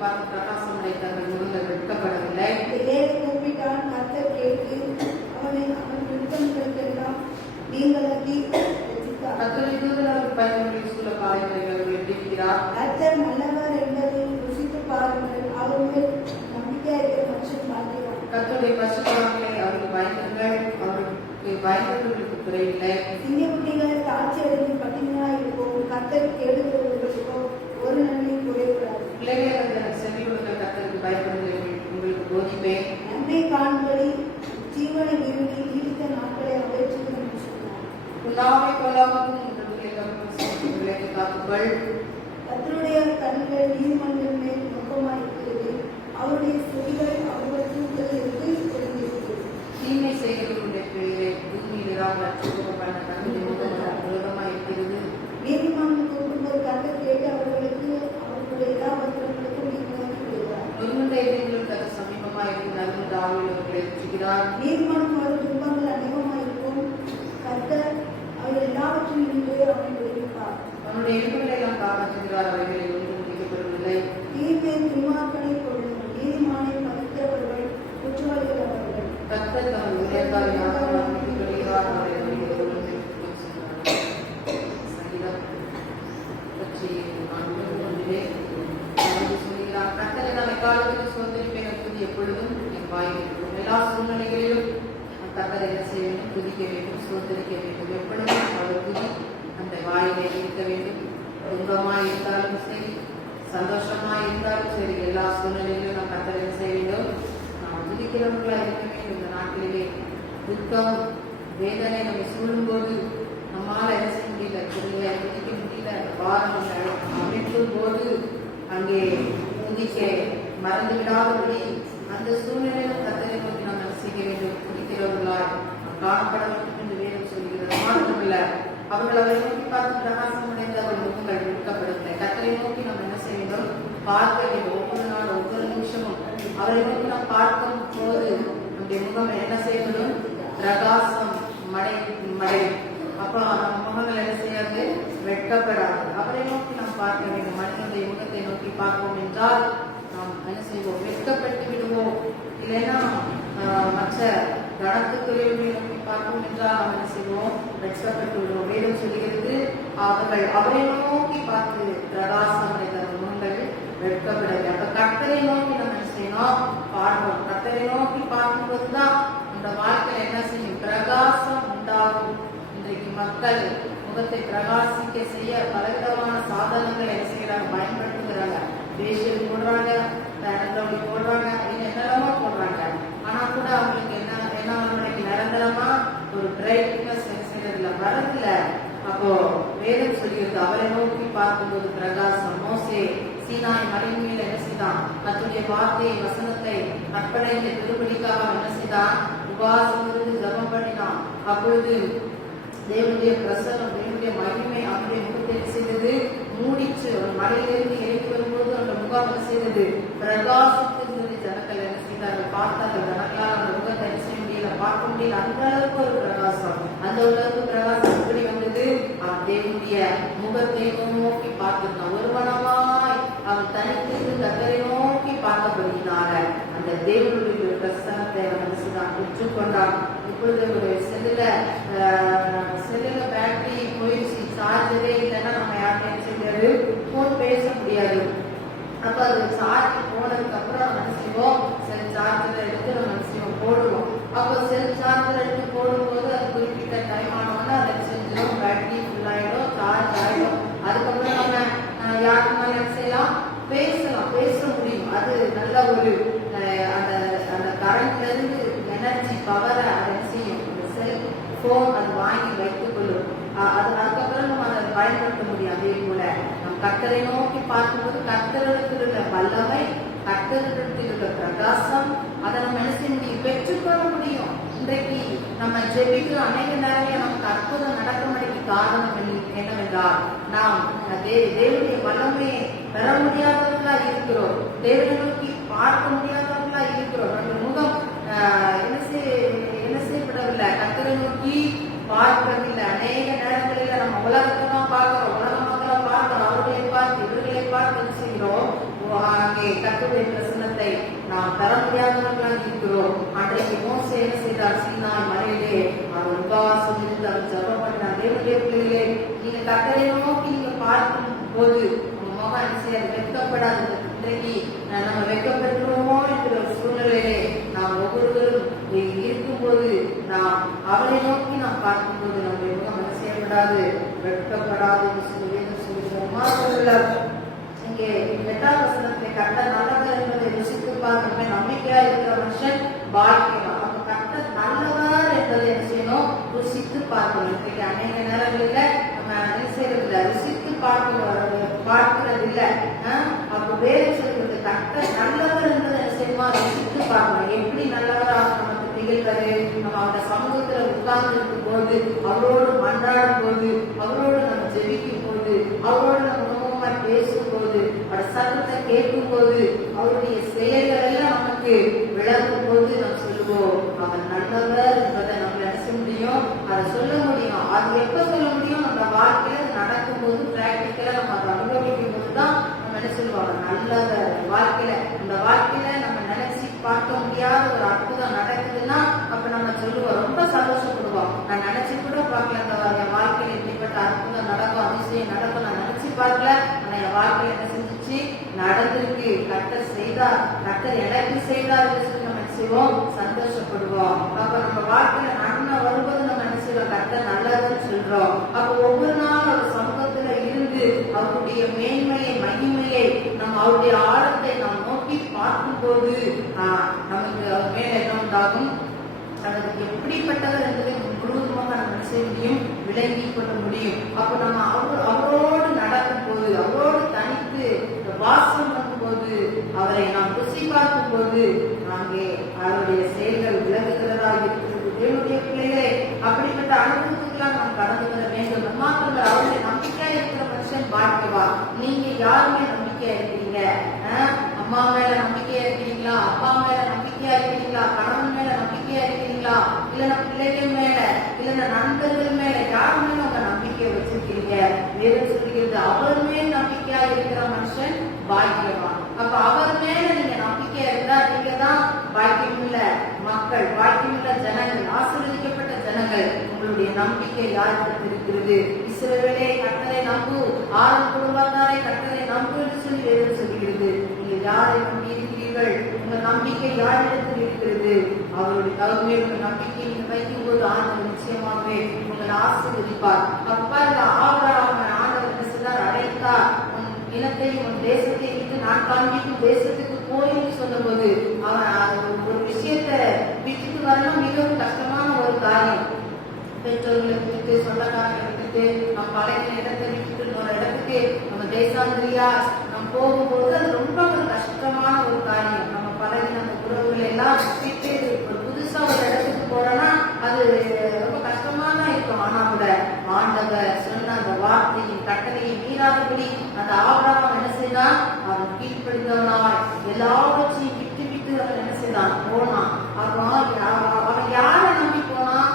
பார்த்து பிரகாசம் அடைத்தார்கள், முகங்கள் வெட்கப்படவில்லை. ஏழை கூப்பிட்டான், கர்த்தர் கேட்டு அவன் விருப்பங்களுக்கெல்லாம் நீங்களாக்கி ரட்சித்தார். கர்த்தருடைய தூதர் அவருக்கு பயன்படுத்தி சூழ காரியங்களை வெட்டிக்கிறார். கர்த்தர் நல்லவர் என்பதை ருசித்து பாருங்கள், அவர்கள் நம்பிக்கையாக மனுஷன் பார்க்கிறார். கர்த்தருடைய பரிசுத்தவான்களை அவருக்கு பயந்துங்கள், அவருக்கு பயந்தவர்களுக்கு குறையில்லை. சிங்கக்குட்டிகள் தாட்சி அடைந்து பட்டினியாய் இருக்கும், கர்த்தர் கேடுகிறவர்களுக்கோ ஒரு நன்மையும் குறைவுறாது. பிள்ளைகளை செவி கொடுக்க கர்த்தருக்கு பயப்படுங்கள், உங்களுக்கு போதிப்பேன். நன்மை காண்படி ஜீவனை விரும்பி நீடித்த நாட்களை அவைச்சுங்கள் என்று சொன்னார். உண்ணாமை கொள்ளாமல் உங்கள் பிள்ளைகளை காத்துக்கள். கர்த்தருடைய கண்கள் நீதிமன்றம் மேல் நோக்கமாயிருக்கிறது, அவருடைய செவிகள் அவர்கள் தூக்கத்திலிருந்து தெரிந்திருக்கிறது. தீமை செய்கிறவர்களுடைய பிள்ளைகளை பூமியில் பண்ண கண்ணுமாக இருக்கிறது. நீதிமன்றம் கூறும்போது கர்த்தர் கேட்டு அவர்களுக்கு அவர்களுடைய எல்லா வசனங்களுக்கும் நீதிமன்றம் விடுகிறார். நொறுங்குண்ட சமீபமாக இருக்கும் நறுமண ஆவியவர்களை ரட்சிக்கிறார். நீதிமன்றம் வரும் துன்பங்கள் அதிகமாயிருக்கும், கர்த்தர் அவர்கள் எல்லாவற்றையும் நின்று அவனை விடுவிப்பார். அவனுடைய இடுப்புகளை எல்லாம் காப்பாற்றுகிறார், அவைகளை ஒன்றும் முடிக்கப்படவில்லை. தீமை துன்மார்க்கனை கொள்ளுங்கள், நீதிமானை மதிக்கிறவர்கள் குற்றவாளிகள் அவர்கள். கர்த்தர் தமது உயர்ந்தால் யாரும் வருகிறார், அவரை சங்கீதம் 34:1 சொல்கிறார். கர்த்தரை நாம் எக்காலத்திலும் சோதரிப்பேன், துதி எப்பொழுதும் என் வாயில் இருக்கும். எல்லா சூழ்நிலைகளிலும் கர்த்தரை என்ன செய்ய வேண்டும்? துதிக்க வேண்டும், சோதரிக்க வேண்டும். எப்பொழுதும் அவர் துதி அந்த வாயிலே இருக்க வேண்டும். துன்பமாய் இருந்தாலும் சரி, சந்தோஷமாய் இருந்தாலும் சரி, எல்லா சூழ்நிலையிலும் நாம் கர்த்தரை என்ன செய்ய வேண்டும்? நாம் துதிக்கிறவர்களாக இருக்க வேண்டும். இந்த நாட்டிலே துக்கம் வேதனை நம்மை சூழும்போது நம்மால் என்ன செய்ய முடியல, துதிக்க முடியல, வாரம் அமைக்கும் போது அங்கே துதிக்க மறந்து விடாதபடி அந்த சூழ்நிலையிலும் கர்த்தரை நோக்கி நாம் என்ன செய்ய வேண்டும்? துதிக்கிறவர்களாய் காணப்பட வேண்டும் என்று வேதம் சொல்கிறது. மாற்றமில்லை, அவர்கள் அவரை நோக்கி பார்த்து பிரகாசம் அடைந்து அவர்கள் முகங்கள் விடுக்கப்படவில்லை. கர்த்தரை நோக்கி நாம் என்ன செய்ய வேண்டும்? பார்க்க வேண்டும். ஒவ்வொரு நாளும் ஒவ்வொரு நிமிஷமும் அவரை நோக்கி நாம் பார்க்கும் போது நம்முடைய முகம் என்ன செய்யணும்? பிரகாசம் மடையும். அப்போ நம்ம முகங்கள் என்ன செய்யாது? வெட்கப்படாது. அவரை நோக்கி நாம் பார்க்க வேண்டும். மனிதனுடைய முகத்தை நோக்கி பார்ப்போம் என்றால் நாம் என்ன செய்வோம்? வெட்கப்பட்டு விடுவோம். இல்லைன்னா மற்ற கணக்குத்துறையை நோக்கி பார்ப்போம் என்றால் நாம் என்ன செய்வோம்? வெட்கப்பட்டு விடுவோம். வேதம் சொல்கிறது, அவர்கள் அவரை நோக்கி பார்த்து பிரகாசம் அடைந்த முகங்கள் வெட்கப்படவில்லை. அப்ப கர்த்தரை நோக்கி நம்ம என்ன செய்யணும்? பார்ப்போம். கர்த்தரை நோக்கி பார்க்கும்போதுதான் அந்த வாழ்க்கையில என்ன செய்யும்? பிரகாசம் உண்டாகும். இன்றைக்கு மக்கள் முகத்தை பிரகாசிக்க செய்ய பலவிதமான சாதனங்களை என்ன செய்யறாங்க? பயன்படுத்துகிறாங்க. ஃபேஷியல் போடுறாங்க, தடங்கி போடுறாங்க, என்னெல்லாமோ போடுறாங்க. ஆனா கூட அவங்களுக்கு என்ன நிரந்தரமா ஒரு பிரைட்னஸ் என்ன செய்யறதில்ல, வரதில்ல. அப்போ வேதம் சொல்கிறது, அவரை நோக்கி பார்க்கும்போது பிரகாசம். மோசே சீனாய் மலையின் மேல என்ன செய்தான்? கர்த்தருடைய வார்த்தையை வசனத்தை கற்பனையை திருப்படிக்காக என்ன செய்தான்? உபவாசம் இருந்து ஜெபம் பண்ணினான். அப்பொழுது தேவனுடைய பிரசன்னம், தேவனுடைய மகிமை அவருடைய முகத்தை செய்தது மூடிச்சு. ஒரு மலையிலிருந்து இறங்கி வரும்போது அந்த முகம் என்ன செய்தது? பிரகாசித்திருந்தது. ஜனங்கள் என்ன செய்தார்கள்? பார்த்தார்கள். ஜனங்களால் அந்த முகத்தை என்ன செய்ய முடியல, பார்க்க முடியல. அந்த அளவுக்கு ஒரு பிரகாசம். அந்த அளவுக்கு பிரகாசம் எப்படி வந்தது? தேவனுடைய முகத்தை நோக்கி பார்த்திருந்தான். ஒருவனமாய் அவன் தனித்திருந்து கர்த்தரை நோக்கி பார்த்தபடினால அந்த தேவனுடைய பிரசனத்தை அவன் என்ன செய்தான்? பெற்றுக்கொண்டான். இப்பொழுது ஒரு செல்லுல பேட்டரி போயிடுச்சு, சார்ஜரே இல்லைன்னா நம்ம யாருமே என்ன செய்யாது? போன் பேச முடியாது. அப்ப அது சார்ஜ் போனதுக்கு அப்புறம் நம்ம என்ன செய்வோம்? செல் சார்ஜர் எடுத்து நம்ம என்ன செய்வோம்? போடுவோம். அப்போ செல் சார்ஜர் எடுத்து போடும்போது அது குறிப்பிட்ட டைம் ஆனோம்னா அதை செஞ்சிடும், பேட்டரி ஃபுல் ஆயிடும், சார்ஜ் ஆயிடும். அதுக்கப்புறம் நம்ம யாருக்கு மேலே என்ன செய்யலாம்? பேச முடியும். அது நல்ல ஒரு அந்த கரண்ட்ல இருந்து எனர்ஜி பவரை அதை என்ன செய்யும்? செல்போன் அது வாங்கி வைத்துக் கொள்ளும். அதுக்கப்புறம் நம்ம அதை பயன்படுத்த முடியும். அதே போல நம் கர்த்தரை நோக்கி பார்க்கும்போது கர்த்தரிடத்தில் உள்ள வல்லமை, கர்த்தரிடத்தில் உள்ள பிரகாசம், அதை நம்ம என்ன செய்ய முடியும்? பெற்றுக்கொள்ள முடியும். இன்றைக்கு நம்ம ஜெபிக்கிற அநேக நேரங்களில் நமக்கு அற்புதம் நடக்க முடியும். காரணம் என்னவென்றால் நாம் தேவனுடைய வல்லமையை பெற முடியாதவர்களா இருக்கிறோம். தேவனை நோக்கி பார்க்க முடியாதவர்களா இருக்கிறோம். நம்ம முகம் என்ன செய்யப்படவில்லை? கர்த்தரை நோக்கி பார்க்கவில்லை. அநேக நேரங்களில் நம்ம உலகத்தை தான் பார்க்கிறோம், உலக மக்களை பார்க்கிறோம், அவர்களை பார்த்து இவர்களை பார்த்து செய்கிறோம். அங்கே அங்கே கர்த்தருடைய பிரசன்னத்தை நாம் பெற முடியாதவர்களாக இருக்கிறோம். அன்றைக்கு மோசே என்ன செய்தார்? சீனாய் மலையிலே அவர் உபவாசம் இருந்து அவர் ஜெபம் பண்ணார். தேவனுடைய பிள்ளைகளே, நீங்க கர்த்தரை நோக்கி நீங்க பார்க்கும் போது உங்க முகம் என்ன செய்யாது? வெட்கப்படாது. இன்றைக்கு நம்ம வெட்கப்பட்டுருவோமோ என்கிற ஒரு சூழ்நிலையிலே நாம் ஒவ்வொருவரும் இருக்கும்போது நாம் அவரை நோக்கி நாம் பார்க்கும்போது நம்முடைய முகம் என்ன செய்யப்படாது? வெட்கப்படாது என்று சொல்லுகிறார். இங்கே 8ஆம் வசனத்திலே கர்த்தர் நல்லவர் என்பதை ருசித்து பார்க்க நம்பிக்கையா இருக்கிற மனுஷன் பாக்கியவான். அப்ப கர்த்தர் நல்லவர் என்பதை என்ன செய்யணும்? ருசித்து பார்க்கணும். இன்றைக்கு அநேக நேரங்களில நம்ம என்ன செய்யறதில்லை, ருசித்து பார்க்கிறது இல்லை. அப்ப வேறு சொல்றது கர்த்தர் நல்லவர் என்பதை என்ன செய்யணுமா? ருசித்து பார்க்கணும். எப்படி நல்லவராக நமக்கு திகழ்வது? நம்ம அவருடைய சமூகத்துல உட்கார்ந்து இருக்கும் போது, அவரோடு மன்றாடும் போது, அவரோடு நம்ம ஜெபிக்கும் போது, அவரோடு நம்ம பேசும்போது, அவர் சத்தத்தை கேட்கும் போது, அவருடைய செயல்கள் எல்லாம் நமக்கு விளக்கும் போது நாம் சொல்லுவோம் அவர் நல்லவர் என்பதை நம்ம நினைச்ச முடியும், அதை சொல்ல முடியும். அது எப்ப சொல்ல முடியும்? நம்ம வாழ்க்கையில நடக்கும் போது, பிராக்டிக்கலா நம்ம அதை அனுபவிக்கும் போதுதான் நம்ம என்ன சொல்லுவோம்? நல்லவர். வாழ்க்கையில இந்த வாழ்க்கையில நம்ம நினைச்சு பார்க்க முடியாத ஒரு அற்புதம் நடக்குதுன்னா அப்ப நம்ம சொல்லுவோம், ரொம்ப சந்தோஷப்படுவோம். நான் நினைச்சு கூட பார்க்கல என் வாழ்க்கையில இப்படிப்பட்ட அற்புதம் நடக்கும், அதிசயம் நடக்கும், நான் நினைச்சு பார்க்கல. ஆனா என் வாழ்க்கையில என்ன செஞ்சிச்சு? நடந்திருக்கு. கர்த்தர் செய்தார், கர்த்தர் எனக்கு செய்தார் என்று சொல்லி நம்ம செய்வோம், சந்தோஷப்படுவோம். அப்ப நம்ம வாழ்க்கையில நன்மை வரும்போது நம்ம என்ன செய்வோம்? கர்த்தர் நல்லதுன்னு சொல்றோம். அப்ப ஒவ்வொரு நாளும் அவர் சமூகத்துல இருந்து அவருடைய மேன்மையை, மகிமையை, நம்ம அவருடைய ஆழத்தை நாம் நோக்கி பார்க்கும் போது நமக்கு அவர் மேல என்ன உண்டாகும்? அவருக்கு எப்படிப்பட்டவர் என்பதை முழுவதுமாக நம்ம செய்ய முடியும், விளங்கி கொள்ள முடியும். அப்ப நம்ம அவரோடு நடக்கும் போது, அவரோடு தனித்து வாசம் பண்ணும் போது, அவரை நாம் ருசி பார்க்கும் போது அங்கே அவருடைய செயல்கள் விளங்குகிறதா இருக்கிறது. தேவனுடைய பிள்ளைகளை அப்படிப்பட்ட அனுபவத்துக்கெல்லாம் நாம் கடந்து வர வேண்டும். நம்மாக்கள் அவருடைய நம்பிக்கையா இருக்கிற மனுஷன் பாக்கியவா. நீங்க யாருமே நம்பிக்கையா இருக்கிறீங்க? அம்மா மேல நம்பிக்கையா இருக்கிறீங்களா? அப்பா மேல நம்பிக்கையா இருக்கிறீங்களா? கணவன் மேல நம்பிக்கையா இருக்கிறீங்களா? இல்லைன்னா பிள்ளைகள் மேல, இல்லைன்னா நண்பர்கள் மேல, யார் மேல உங்க நம்பிக்கையை வச்சிருக்கீங்க? வேதம் சொல்லுகிறது அவர் மேல் நம்பிக்கையா இருக்கிற மனுஷன் பாக்கியவான். அப்ப அவர் மேல நீங்க நம்பிக்கையா இருந்தா நீங்க தான் பாக்கியமுள்ள மக்கள், பாக்கியமுள்ள ஜனங்கள், ஆசீர்வதிக்கப்பட்ட ஜனங்கள். உங்களுடைய நம்பிக்கை யாருக்கு இருக்கிறது? இஸ்ரவேலே கர்த்தரை நம்பு, ஆறு குடும்பத்தாரை கர்த்தரை நம்பு என்று சொல்லி வேதம் சொல்லுகிறது. நீங்க யாரை நம்பி இருக்கிறீர்கள்? உங்க நம்பிக்கை யாரிடத்தில் இருக்கிறது? அவருடைய தகுதியை உங்க நம்பிக்கை நீங்க வைக்கும் போது ஆண்டவர் நிச்சயமாகவே உங்களை ஆசீர்வதிப்பார். அப்பா இந்த ஆண்டவர் என்ன செய்தார்? அழைத்தார். உன் இனத்தை, உன் தேசத்தை விட்டு நான் காண்பிக்கும் தேசத்துக்கு போய் சொல்லும் போது அவன் ஒரு விஷயத்தை விட்டுட்டு வரணும். மிகவும் கஷ்டமான ஒரு காரியம். பெற்றோர்களை விட்டுட்டு, சொந்தக்காரங்களை விட்டுட்டு, நம்ம பழைய இடத்தை விட்டுட்டு ஒரு இடத்துக்கு நம்ம தேசாந்திரியா நம்ம போகும்போது அது ரொம்ப ஒரு கஷ்டமான ஒரு காரியம். நம்ம பழகி நம்ம உறவுகளை எல்லாம் விட்டு ஒரு புதுசா ஒரு இடத்துக்கு போறோம்னா அது ரொம்ப கஷ்டமா தான் இருக்கும். ஆனா கூட ஆண்டவர் சொன்ன அந்த வார்த்தையின் கட்டளையை மீறாதபடி அந்த ஆபிரகாம் என்ன செய்தான்? அவன் கீழ்ப்படிந்தவனாய் எல்லாவற்றையும் விட்டு விட்டு அவன் என்ன செய்தான்? போனான். அவன் யாரை நம்பி போனான்?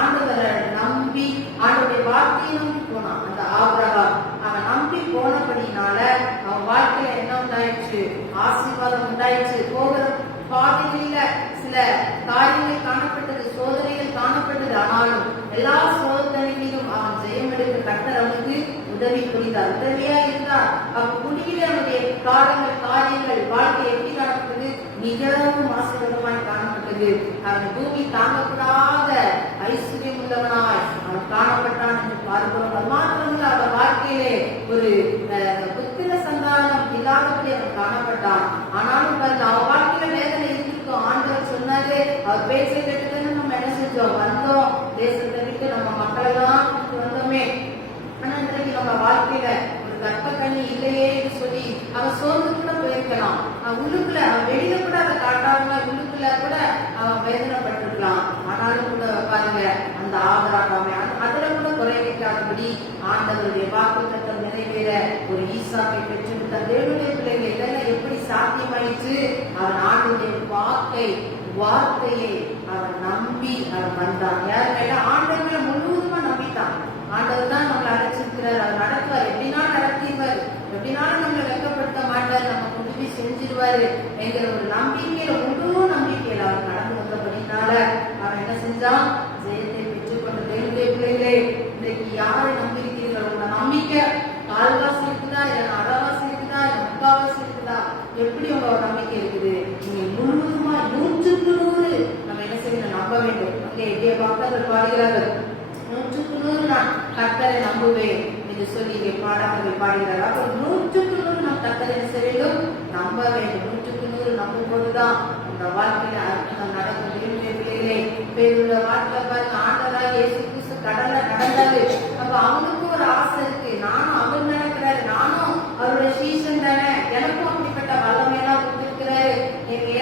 ஆண்டவரை நம்பி, ஆண்டவருடைய வார்த்தையை நம்பி போனான். அந்த ஆபிரகாம் அவன் நம்பி போனபடினால அவன் வாழ்க்கையில என்ன உண்டாயிடுச்சு? ஆசீர்வாதம் உண்டாயிடுச்சு. போகிற பாதையில சில காரியங்கள் காணப்பட்டது, சோதனைகள் காணப்பட்டது. ஆனாலும் எல்லா சோதனைகளிலும் அவன் ஜெயம் எடுக்க கர்த்தர் அவனுக்கு உதவி புரிந்தார், உதவியா இருந்தார். அவன் முடிவில் அவனுடைய காரியங்கள் வாழ்க்கை எப்படி காணப்பட்டது? மிகவும் ஆசீர்வாதமாய் காணப்பட்டது. அவன் பூமி தாங்கக்கூடாத ஐஸ்வர்யம் உள்ளவனாய் அவன் காணப்பட்டான் என்று பார்க்கிறோம். அது மாத்திரமல்ல, அவன் வாழ்க்கையிலே ஒரு புத்திர சந்தானம் இல்லாதபடி அவன் காணப்பட்டான். ஆனாலும் பாருங்க, அவன் வாழ்க்கையில வேதனை இருந்திருக்கும். ஆண்டவர் சொன்னாரு, அவர் பேச்சை கேட்டுன்னு நம்ம என்ன செஞ்சோம்? வந்தோம், தேசத்தை விட்டு நம்ம மக்களெல்லாம் வந்தோமே. ஆனா இன்றைக்கு நம்ம வாழ்க்கையில ஒரு கற்ப கண்ணி இல்லையே என்று சொல்லி அவன் சோர்ந்து கூட போயிருக்கலாம். உள்ளுக்குள்ள அவன் வெளியில கூட அதை காட்டாம உள்ளுக்குள்ள கூட அவன் வேதனைப்பட்டிருக்கலாம். ஆனாலும் கூட பாருங்க, அந்த ஆதரவாக அதுல கூட குறை வைக்காதபடி ஆண்டவருடைய வாக்குத்தத்தம் நிறைவேற ஒரு ஈசாக்கை பெற்றெடுத்த தேவனுடைய பிள்ளைகள் இதெல்லாம் எப்படி சாத்தியமாயிற்று? அவன் ஆண்டவருடைய வார்த்தையை அவன் நம்பி அவன் வந்தான். யார் மேல? ஆண்டவர் மேல முழுவதுமா நம்பிட்டான். ஆண்டவர் தான் நம்மளை அழைச்சிருக்கிறார், அவர் நடத்துவார், எப்படினாலும் நடத்திடுவார், எப்படினாலும் நம்மளை வெட்கப்படுத்த மாட்டார், நம்ம உதவி செய்வாரு என்கிற ஒரு நம்பிக்கையில, முழு நம்பிக்கையில அவர் கடந்து வந்தபடினால அவன் என்ன செஞ்சான்? ஜெயத்தை பெற்றுக்கொண்ட தேவனுடைய பிள்ளைகளே, இன்றைக்கு யாரை நம்பியிருக்கிறீர்கள்? உங்க நம்பிக்கை கால்வாசி இருக்குதா, இல்ல அரைவாசி இருக்குதா, இல்ல முக்காவாசி இருக்குதா? எப்படி உங்க நம்பிக்கை இருக்குது? நீங்க முழுவதுமா 100க்கு 100 நம்ம என்ன செய்யணும்? நம்ப வேண்டும். இங்கே பக்தர்கள் பாடுகிறார்கள், 100க்கு 100 நான் கர்த்தரை நம்புவேன் என்று சொல்லி இங்கே பாடல்கள் பாடுகிறார். அப்ப 100க்கு 100 நாம் கர்த்தரை என்ன செய்ய வேண்டும்? நம்ப வேண்டும். 100க்கு 100 நம்பும் போதுதான் அந்த வாழ்க்கையில அற்புதம் நடக்கும். பிள்ளைகளே, பேருள்ள வாழ்க்கை பாருங்க, ஆண்டவராக இயேசு கிறிஸ்து கடல்ல நடந்தாரு. அப்ப அவனுக்கு ஒரு ஆசை இருக்கு, நானும் அவர் நடக்கிறாரு, நானும் அவருடைய சீசன் தானே, எனக்கும் அப்படிப்பட்ட வல்லமையெல்லாம் கொடுத்திருக்கிறாரு,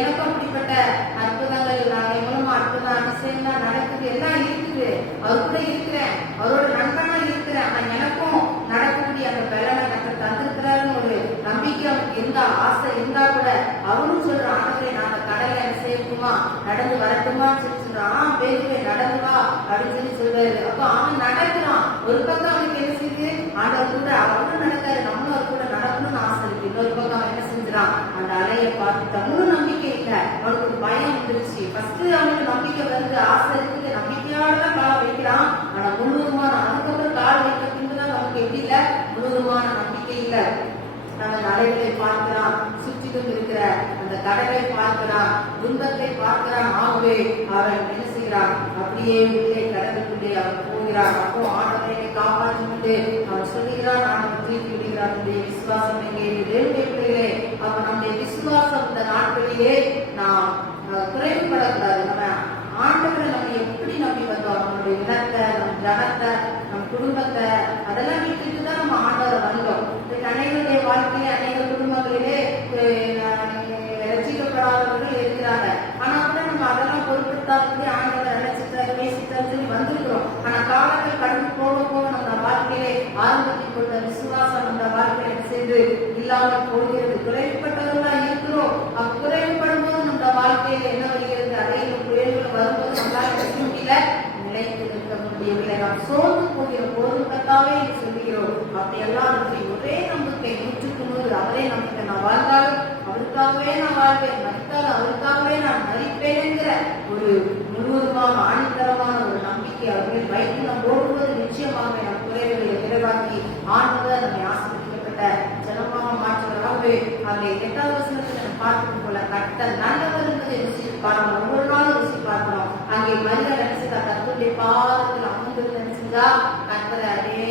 எனக்கும் அப்படிப்பட்ட அற்புதங்கள் மூலமா அற்புதம் அதிசயம் தான் நடக்குது, எல்லாம் இருக்குது, அவர் கூட இருக்கிறேன், அவரோட நண்பனா இருக்கிறேன், ஆனா எனக்கும் நடக்கக்கூடிய அந்த பலனை கர்த்தர் தந்திருக்கிறாருன்னு ஒரு நம்பிக்கை அவனுக்கு இருந்தா, ஆசை இருந்தா கூட அவரும் சொல்ற, ஆண்டவரே நான் அந்த கடலை என்ன செய்யணுமா, நடந்து வரட்டுமான்னு சொல்லி சொல்றான். பேருவே நடந்து வா அப்படின்னு சொல்லி சொல்றாரு. அப்ப அவன் நடக்கிறான். ஒரு பக்கம் அவனுக்கு என்ன செய்யுது? ஆண்டவர் கூட அவரும் நடக்காரு, நம்மளும் அவர் கூட நடக்கணும்னு ஆசை இருக்கு. இன்னொரு பக்கம் அவன் என்ன செஞ்சான்? அந்த அலையை பார்த்துட்டா. முழு நம்பிக்கை இல்ல, அவனுக்கு ஒரு பயம் வந்துருச்சு. ஃபர்ஸ்ட் அவனுக்கு நம்பிக்கை வருது, ஆசை இருக்குது, நம்பிக்கையோடதான் கால் வைக்கிறான். ஆனா முழுவதுமான, அதுக்கப்புறம் கால் வைக்க பின்புதான் நமக்கு எப்படி இல்ல, முழுவதுமான நம்பிக்கை இல்ல. அந்த அலைகளை பார்க்கிறான், சுற்றிலும் இருக்கிற அந்த கடலை பார்க்கிறான், துன்பத்தை பார்க்கிறான். ஆகவே அவன் என்ன செய்கிறான்? அப்படியே உள்ளே கடலுக்குள்ளே அவன் போகிறான். அப்போ ஆண்டவரை காப்பாற்றி கொண்டு அவன் சொல்லுகிறான், ஆண்டவர் தூக்கி விடுகிறான். நம்முடைய விசுவாசம் எங்கே? பிள்ளைகளே, அப்ப நம்முடைய விசுவாசம் இந்த நாட்களிலே நாம் குறைவுபடக்கூடாது. நம்ம ஆண்டவரை நம்ம எப்படி நம்பி வந்தோம்? நம்மளுடைய இனத்தை, நம் ஜனத்தை, நம் குடும்பத்தை அதெல்லாம் விட்டுட்டு தான் நம்ம ஆண்டவரை வந்தோம். அனைவருடைய வாழ்க்கையிலே, அநேக குடும்பங்களிலே ரசிக்கப்படாதவர்கள் இருக்கிறாங்க. ஆனா கூட நம்ம அதெல்லாம் பொருட்படுத்தாதபடி ஆண்டவரை நினைச்சிட்டாரு, நேசித்தாரு சொல்லி வந்திருக்கிறோம். ஆனா காலங்கள் கடந்து போக போக நம்ம வாழ்க்கையிலே ஆரம்பத்தில் கொண்ட விசுவாசம் அந்த வாழ்க்கையில சேர்ந்து இல்லாமல் போகிறது. குறைவுபட்டவர்களா இருக்கிறோம். குறைவுபடும் போது நம்ம வாழ்க்கையில என்ன வருகிறது? அடையிலும் புயல்கள் வரும்போது நம்மளால முடியல, நிலைத்து நிற்க முடியவில்லை, நாம் சோர்ந்து போகிற பொருட்கத்தாவே சொல்லுகிறோம். அப்படி எல்லாருக்கும் ஒரே நம்பிக்கை, 100க்கு 100 அவரே நம்பிக்கை. நான் வாழ்ந்தாலும் அவருக்காகவே நான் வாழ்வேன், மறித்தாலும் அவருக்காகவே நான் மறிப்பேன் என்கிற ஒரு முழுவதுமான ஆணித்தரமான ஒரு நம்பிக்கை அவர்கள் வைத்து நாம் ஓடுவது நிச்சயமாக நம் குறைகளை நிறைவாக்கி ஆண்டவர் நம்மை ஆசீர்வதிக்கப்பட்ட ஜனமாக மாற்றுவதாகவே. அங்கே 8வது வசனத்தில் நம்ம பார்த்தது போல கர்த்தர் நல்லவர் என்பதை ருசி பார்க்கணும், ஒவ்வொரு நாளும் ருசி பார்க்கணும். அங்கே மனிதர் நினைச்சதா கர்த்தருடைய பாதத்தில் அமர்ந்து நினைச்சதா கர்த்தரை அதே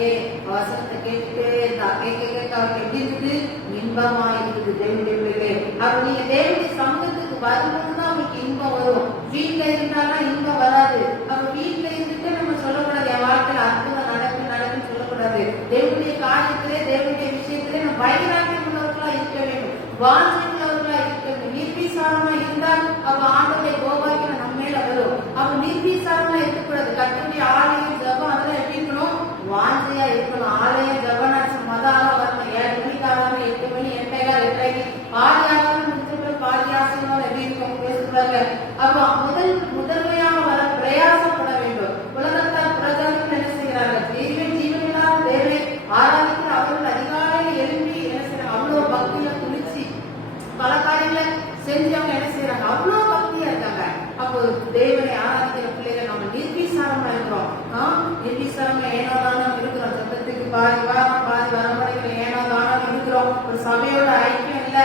வசனத்தை கேட்டுட்டே இருந்தா, கேட்க கேட்க அவருக்கு எப்படி இருக்குது? இன்பமா இருக்குது. தேவனுடைய பிள்ளைகளே, அப்ப நீங்க தேவனுடைய சமூகத்துக்கு வரும்போதுதான் அவங்களுக்கு இன்பம் வரும். வீட்டுல இருந்தாலும் இன்பம் வராது. அப்ப வீட்டுல இருந்துட்டு நம்ம சொல்லக்கூடாது என் வாழ்க்கையில அற்புதம் நடக்குன்னு சொல்லக்கூடாது. தேவனுடைய காரியத்திலே, தேவனுடைய விஷயத்திலே நம்ம வைராக்கியம் உள்ளவர்களா இருக்க வேண்டும், வாஞ்சை உள்ளவர்களா இருக்க வேண்டும். நிர்வீசாரமா இருந்தால் அப்ப ஆண்டவருடைய கோபாக்கியம் நம்ம மேல வரும். அப்ப நிர்வீசாரமா இருக்கக்கூடாது. கர்த்தருடைய ஆலயம் ஜெபம் அதெல்லாம் எப்படி இருக்கணும்? வாஞ்சையா இருக்கணும். ஆலயம் ஜெபம் மதால வரணும். 7 மணிக்கு ஆகாம 8 மணி 8:30 பாதி ஆகாம முடிச்ச பாதி ஆசையோட எப்படி இருக்கும் பேசுறாங்க. அப்ப முதன்மையாக வர பிரயாசப்பட வேண்டும். உலகத்தால் பிரஜாக்கள் என்ன செய்கிறார்கள்? ஜீவனில்லாத தேவனை ஆராதிக்கிற அவர்கள் அதிகாலையில் எழுப்பி என்ன செய்யறாங்க? அவ்வளவு பக்தியில குளிச்சு பல காரியங்களை செஞ்சு அவங்க என்ன செய்யறாங்க? அவ்வளவு பக்தியா இருக்காங்க. அப்போ தேவனை ஆராதிக்கிற பிள்ளைகள் நம்ம நிர்வீசாரமா இருக்கிறோம். நிர்வீசாரமா ஏனோதானம் இருக்கிறோம். சத்தத்துக்கு பாதி வரமுறைகள் ஏனோதானம் இருக்கிறோம். ஒரு சபையோட ஐக்கியம் இல்ல.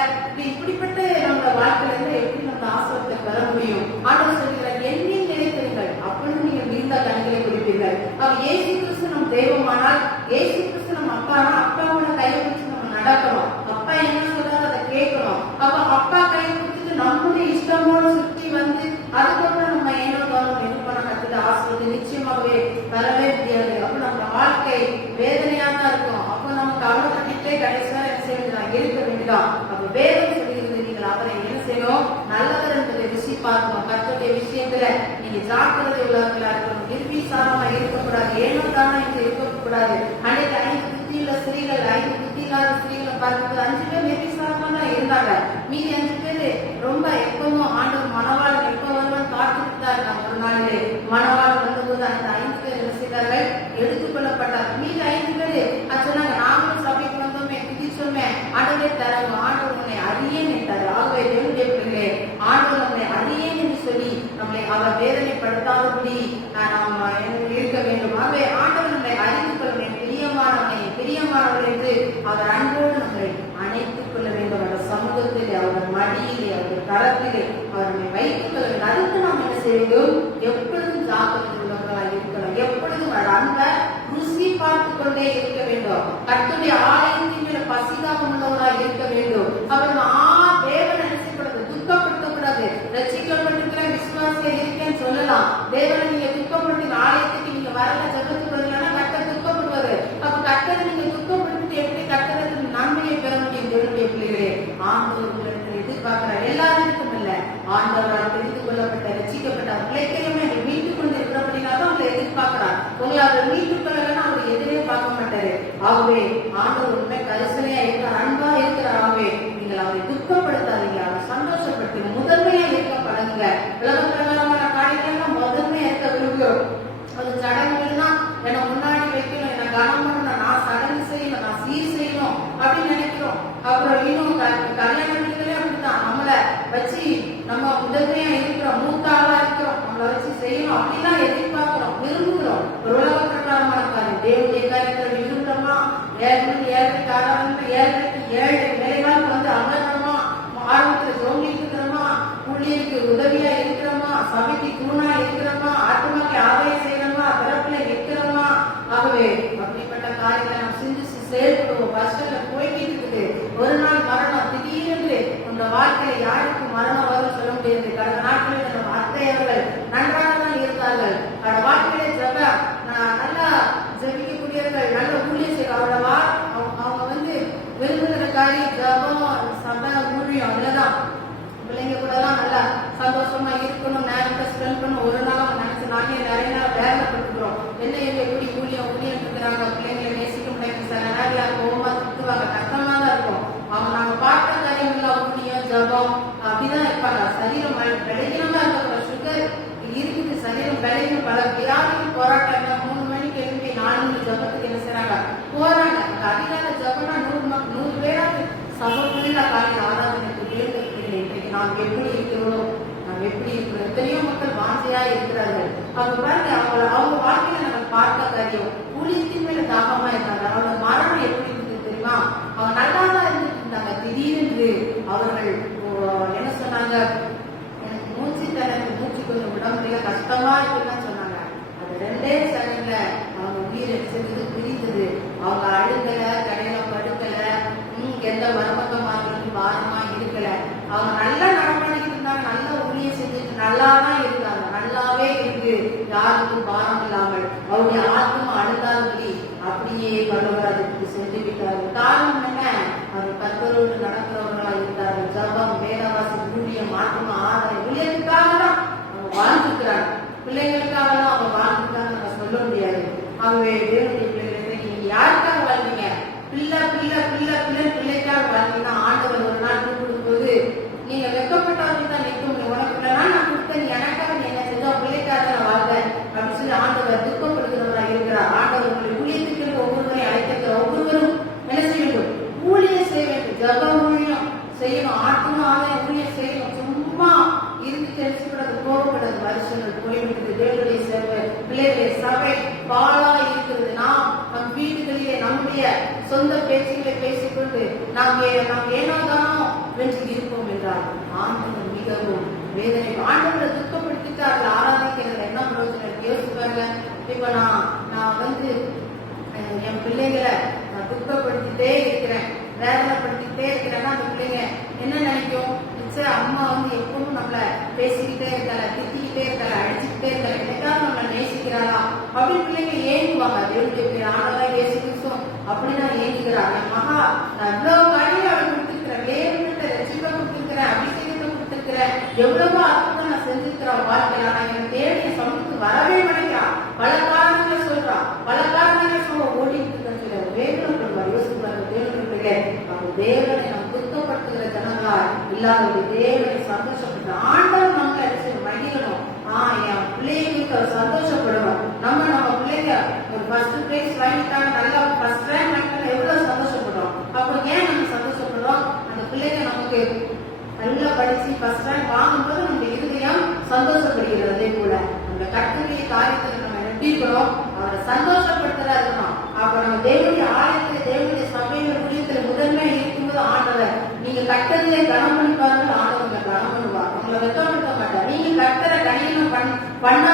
இப்படிப்பட்ட நம்ம வாழ்க்கையில இருந்து எப்படி நம்ம ஆசிரியத்தை பெற முடியும்? ஆண்டவர் சொல்கிறார், எண்ணில் நினைக்கிறீர்கள் அப்படின்னு நீங்க மிகுந்த கண்களை குடிப்பீர்கள். அப்ப இயேசு கிறிஸ்து நம் தெய்வமானால், இயேசு கிறிஸ்து நம்ம அப்பானா, அப்பாவோட கையை பிடிச்சு நம்ம நடக்கணும். அப்பா என்ன சொல்றாரு அதை கேட்கணும். அப்ப அப்பா கையை பிடிச்சிட்டு நம்முடைய இஷ்டமோடு சுற்றி வந்து அதுக்கப்புறம் நம்ம ஏனோ தானம் இது பண்ண கத்துட்டு ஆசிரியர் நிச்சயமாகவே வரவே முடியாது. அப்ப நம்ம வாழ்க்கை வேதனையா தான் இருக்கும். அப்ப நமக்கு அவரை கட்டிட்டே கடைசியா என்ன செய்யணும்? இருக்க வேண்டியதான். அப்ப வேதனை சொல்லியிருந்து நீங்கள் அவரை என்ன செய்யணும்? நல்லவர் என்பதை ருசி பார்க்கணும். கர்த்தருடைய விஷயத்துல நீங்க ஜாக்கிரதை உள்ளவர்களா இருக்கணும். நிர்வீசாரமா இருக்கக்கூடாது, ஏனோ தானே என்று இருக்கக்கூடாது. அன்னைக்கு 5 புத்தியுள்ள ஸ்திரீகள், 5 புத்தி இல்லாத ஸ்திரீகளை பார்க்கும்போது 5 பேர் நிர்வீசாரமா தான் இருந்தாங்க. மீதி 5 பேரு ரொம்ப எப்பவும் ஆண்டவர் மணவாளன் எப்ப வருவான்னு காத்துட்டு தான் இருக்காங்க. ஒரு நாளிலே மணவாளன் வந்தபோது அந்த 5 பேர் என்ன செய்தார்கள்? எடுத்துக்கொள்ளப்பட்டார். மீதி 5 பேரு சொன்னாங்க, நாங்களும் சபைக்கு வந்தோமே, துதிச்சோமே, ஆண்டவரே தரவும், ஆண்டவர் உன்னை அறியேன் என்றார். ஆகவே கரத்திலே அவர் நம்மை வைத்துக் கொள்ள வேண்டும். அதுக்கு நாம் என்ன செய்ய வேண்டும்? எப்பொழுதும் ஜாக்கிரதை உள்ளவர்களாக இருக்கலாம். எப்பொழுதும் அன்பை ருசி பார்த்து கொண்டே இருக்க வேண்டும். கர்த்தருடைய ஆலயத்தின் மேல பசிதாகம் உள்ளவராக இருக்க வேண்டும். அவர் தேவனை நினைச்சக்கூடாது, துக்கப்படுத்தக்கூடாது. ரட்சிக்கப்பட்டிருக்கிற விசுவாசியா இருக்கேன்னு சொல்லலாம். தேவனை நீங்க துக்கப்படுத்தி ஆலயத்துக்கு நீங்க வரல, ஜெபத்துக்கு வரலன்னா கர்த்தர் துக்கப்படுவாரு. அப்ப கர்த்தரை நீங்க துக்கப்படுத்தி எப்படி கர்த்தருக்கு நன்மையை பெற முடியும்? தேவனுடைய பிள்ளைகளே, ஆண்டவர் உங்களிடத்தில் எதிர்பார்க்கிறார். எல்லாருக்கும் இல்ல, ஆண்டவரால் தெரிந்து கொள்ளப்பட்ட ரட்சிக்கப்பட்ட பிள்ளைகளுமே மீட்டுக் கொண்டு இருக்கிறபடினாலும் அவங்களை எதிர்பார்க்கிறார். உங்களை அவர் மீட்டுக் கொள்ளலன்னா அவர் எதிரே பார்க்க மாட்டாரு. ஆகவே ஆண்டவர் உண்மை கரிசனையா இருக்கிறார், அன்பா இருக்கிறார். ஆகவே நீங்கள் அவரை துக்கப்படுத்தாதீங்க, அவர் சந்தோஷப்படுத்துங்க, முதன்மையா இருக்க பழகுங்க. உலக பிரகாரமான காரியங்கள்லாம் முதன்மையா இருக்க விரும்புகிறோம். அது சடங்குகள்னா என்ன முன்னாடி வைக்கணும், என்ன கனம் பண்ணணும், நான் சடங்கு செய்யணும், நான் சீர் செய்யணும் அப்படின்னு நினைக்கிறோம். அப்புறம் இன்னும் கல்யாணங்களே அப்படித்தான், நம்மளை வச்சு நம்ம முதன்மையா இருக்கிறோம், மூத்தாளா இருக்கிறோம், நம்மளை வச்சு செய்யணும் அப்படிலாம் எதிர்பார்க்கிறோம், விரும்புகிறோம். ஒரு உலக பிரகாரமான காரியம் தேவனுடைய காரியத்தில் விரும்புகிறோமா? 7 நிலைகளுக்கு வந்து அங்கமா ஆரம்பத்தில் ஜோமிட்டு இருக்கிறோமா? ஊழியருக்கு உதவியா இருக்கிறோமா? சபைக்கு தூணா இருக்கிறோமா? ஆத்மாக்கு ஆதாயம் செய்யறோமா? பிறப்புல இருக்கிறோமா? ஆகவே அப்படிப்பட்ட காரியத்தை நாம் சிந்திச்சு செயல்படுவோம். வருஷத்துல போய்கிட்டு இருக்குது. ஒரு நாள் மரணம் திடீரென்று உங்க வாழ்க்கையில யாருக்கு மரணம் வரும் சொல்ல முடியாது. கடந்த நாட்களில் நம்ம அத்தையவர்கள் நன்றாக தான் இருந்தார்கள். அந்த வாழ்க்கையில நல்லா ஜெபிக்கக்கூடியவர்கள், நல்ல ஊழியம் செய்ய அவங்க வந்து விரும்புகிற காரியம் ஜபம், சபை, ஊழியம். அதுலதான் பிள்ளைங்க கூட எல்லாம் நல்லா சந்தோஷமா இருக்கணும், நேரத்தை ஸ்பெண்ட் பண்ணணும். ஒரு நாள் அவங்க நினைச்சு நானே நிறைய நாள் வேலைப்பட்டுக்கிறோம். என்ன எப்படி ஊழியம் இருக்கிறாங்க, பிள்ளைங்களை நேசிக்க முடியாது. சில நேரம் கோபமா திட்டுவாங்க, கஷ்டமா தான் இருக்கும். அவங்க நாங்க பார்த்த காரியம் இல்ல, ஊழியம் ஜபம் அப்படிதான் இருப்பாங்க. சரீரம் விளையினமா இருக்க சுகர் இருக்குது, சரீரம் விளையின பல வியாதிகள் போராட்டம். 3 மணிக்கு எழுப்பி 4 மணி ஜபத்துக்கு என்ன செய்யறாங்க, போறாங்க. அதிகார ஜபம்னா 100 பேராக சபைக்குள்ள காலையில் ஆராதனைக்கு தேர்ந்தெடுக்கிறேன். இன்றைக்கு நாம் எப்படி இருக்கிறோம், நாம் எப்படி இருக்கிறோம்? எத்தனையோ மக்கள் வாஞ்சையா இருக்கிறார்கள். அவங்க பாருங்க, அவங்க வாழ்க்கையில நம்ம பார்த்த காரியம் ஊழியத்தின் மேல தாகமா இருந்தாங்க. அவங்க மரணம் எப்படி இருக்குது தெரியுமா? அவங்க நல்லா தான் இருந்துட்டு இருந்தாங்க. திடீரென்று அவர்கள் என்ன சொன்னாங்க, எனக்கு மூச்சு கொஞ்சம் உடம்புல கஷ்டமா இருக்குன்னு சொன்னாங்க. அது 2 செகண்ட்ல அவங்க உயிர் எடுத்தது பிரிந்தது. அவங்க அழுகல, கடையில படுக்கல, எந்த மருமகமார்களும் பாரமா இருக்கல. அவங்க நல்லா நடமாடிட்டு இருந்தாங்க, நல்ல ஊழியம் செஞ்சுட்டு நல்லாதான் இருந்தாங்க, நல்லாவே இருக்கு, யாருக்கும் பாரம் இல்லாமல். அவருடைய ஆத்மா அழுதாதபடி அப்படியே பரவராஜத்துக்கு சென்று விட்டார்கள். காரணம் என்ன? அவர் கர்த்தரோடு நடக்கிறவர்களாக இருந்தார்கள். ஜபம், வேதவாசி, ஊழியம், ஆத்மா ஆதரவு, ஊழியத்துக்காக தான் அவங்க வாழ்ந்துக்கிறாங்க. பிள்ளைங்களுக்காக தான் அவங்க வாழ்ந்துட்டாங்க நம்ம சொல்ல முடியாது. ஆகவே தேவனுடைய பிள்ளைகளை நீங்க யாருக்காக வாழ்வீங்க? பிள்ளைக்காக வாழ்ந்தீங்கன்னா ஆண்டவர் ஒரு நாள் கூப்பிடும் போது நீங்க வெக்கப்பட்டவர்கள் தான் நிற்க முடியும். உனக்கு இல்லைன்னா நான் கொடுத்த நீ எனக்காக நீ என்ன செஞ்சா பிள்ளைக்காக நான் வாழ்வேன் அப்படின்னு சொல்லி ஆண்டவர் துக்கப்படுகிறவராக இருக்கிறார். ஆண்டவர் உங்களை ஊழியத்துக்கு ஒவ்வொருவரையும் அழைத்திருக்கிற ஒவ்வொருவரும் என்ன செய்ய வேண்டும்? ஊழியம் செய்ய வேண்டும், ஜப ஊழியம் செய்யணும், ஆத்மா ஆதாயம் ஊழியம் செய்யணும். சும்மா இருந்து தெரிஞ்சுக்கூடாது, கோபப்படாது. வருஷங்கள் போய்விட்டது. தேவனுடைய சேவை, பிள்ளைகளுடைய சபை பாலா இருக்கிறது. நாம் நம் வீடுகளிலே நம்முடைய சொந்த பேச்சுகளை பேசிக்கொண்டு நாம் ஏனோதானோ வென்று இருப்போம் என்றால் ஆண்டவர் மிகவும் வேதனை. ஆண்டவரை துக்கப்படுத்திட்டு அவர்கள் ஆராதிக்கிறது என்ன பிரயோஜனம்? யோசிப்பாங்க. இப்ப நான் வந்து என் பிள்ளைகளை நான் துக்கப்படுத்திட்டே இருக்கிறேன், வேதனைப்படுத்திட்டே இருக்கிறேன்னா அந்த பிள்ளைங்க என்ன நினைக்கும்? அம்மா வந்து எப்பவும் நம்மள பேசிக்கிட்டே இருக்காள, திட்டிக்கிட்டே இருக்காள, அடிச்சுக்கிட்டே இருக்காள, என்னைக்காவது நம்மள நேசிக்கிறாளா அப்படின்னு பிள்ளைங்க ஏங்குவாங்க. தேவனுடைய பேர் ஆண்டவராக இயேசு கிறிஸ்து அப்படிதான் ஏங்குகிறார். என் மகா நான் இவ்வளவு காரியம் அவள் கொடுத்திருக்கிறேன், வேறுபட்ட ரட்சிப்பை கொடுத்திருக்கிறேன், அபிஷேகத்தை கொடுத்திருக்கிறேன், எவ்வளவோ அற்புதம் நான் செஞ்சிருக்கிறேன் வாழ்க்கையில. ஆனா எனக்கு தேடி சமூகத்துக்கு வரவே மாட்டேங்கிறான். பல காரணங்களை சொல்றான், பல காரணங்களை சொல்ல ஓடிட்டு இருக்கிற வேதனைப்படுவார். யோசிப்பார்கள் தேவனுடைய அவங்க தேவனை நம்ம துக்கப்படுத்துகிற ஜனங்களா இல்லாத தேவனை சந்தோஷப்பட்டு ஆண்டவர் நம்மளை மகிழணும். என் பிள்ளைங்களுக்கு சந்தோஷப்படுவோம். நம்ம பிள்ளைங்க ஒரு ஃபர்ஸ்ட் பிரைஸ் வாங்கிட்டாங்க, நல்லா ஃபர்ஸ்ட் ரேங்க் வாங்கிட்டாங்க, எவ்வளவு சந்தோஷப்படுறோம். அப்போ ஏன் நம்ம சந்தோஷப்படுறோம்? அந்த பிள்ளைங்க நமக்கு நல்லா படிச்சு ஃபர்ஸ்ட் ரேங்க் வாங்கும்போது நம்ம இருதயம் சந்தோஷப்படுகிறது. அதே போல நம்ம கட்டுரைய காரியத்தில் நம்ம எப்படிக்கிறோம் அவரை சந்தோஷப்படுத்துறா இருக்கணும். அப்ப நம்ம தேவனுடைய ஆலயத்துல, தேவனுடைய சபையில, ஊழியத்துல முதன்மை இருக்கும்போது ஆண்டவர் நீங்க கட்டதிலே கனம் பண்ணி பாருங்க, ஆண்டவங்க கனம் பண்ண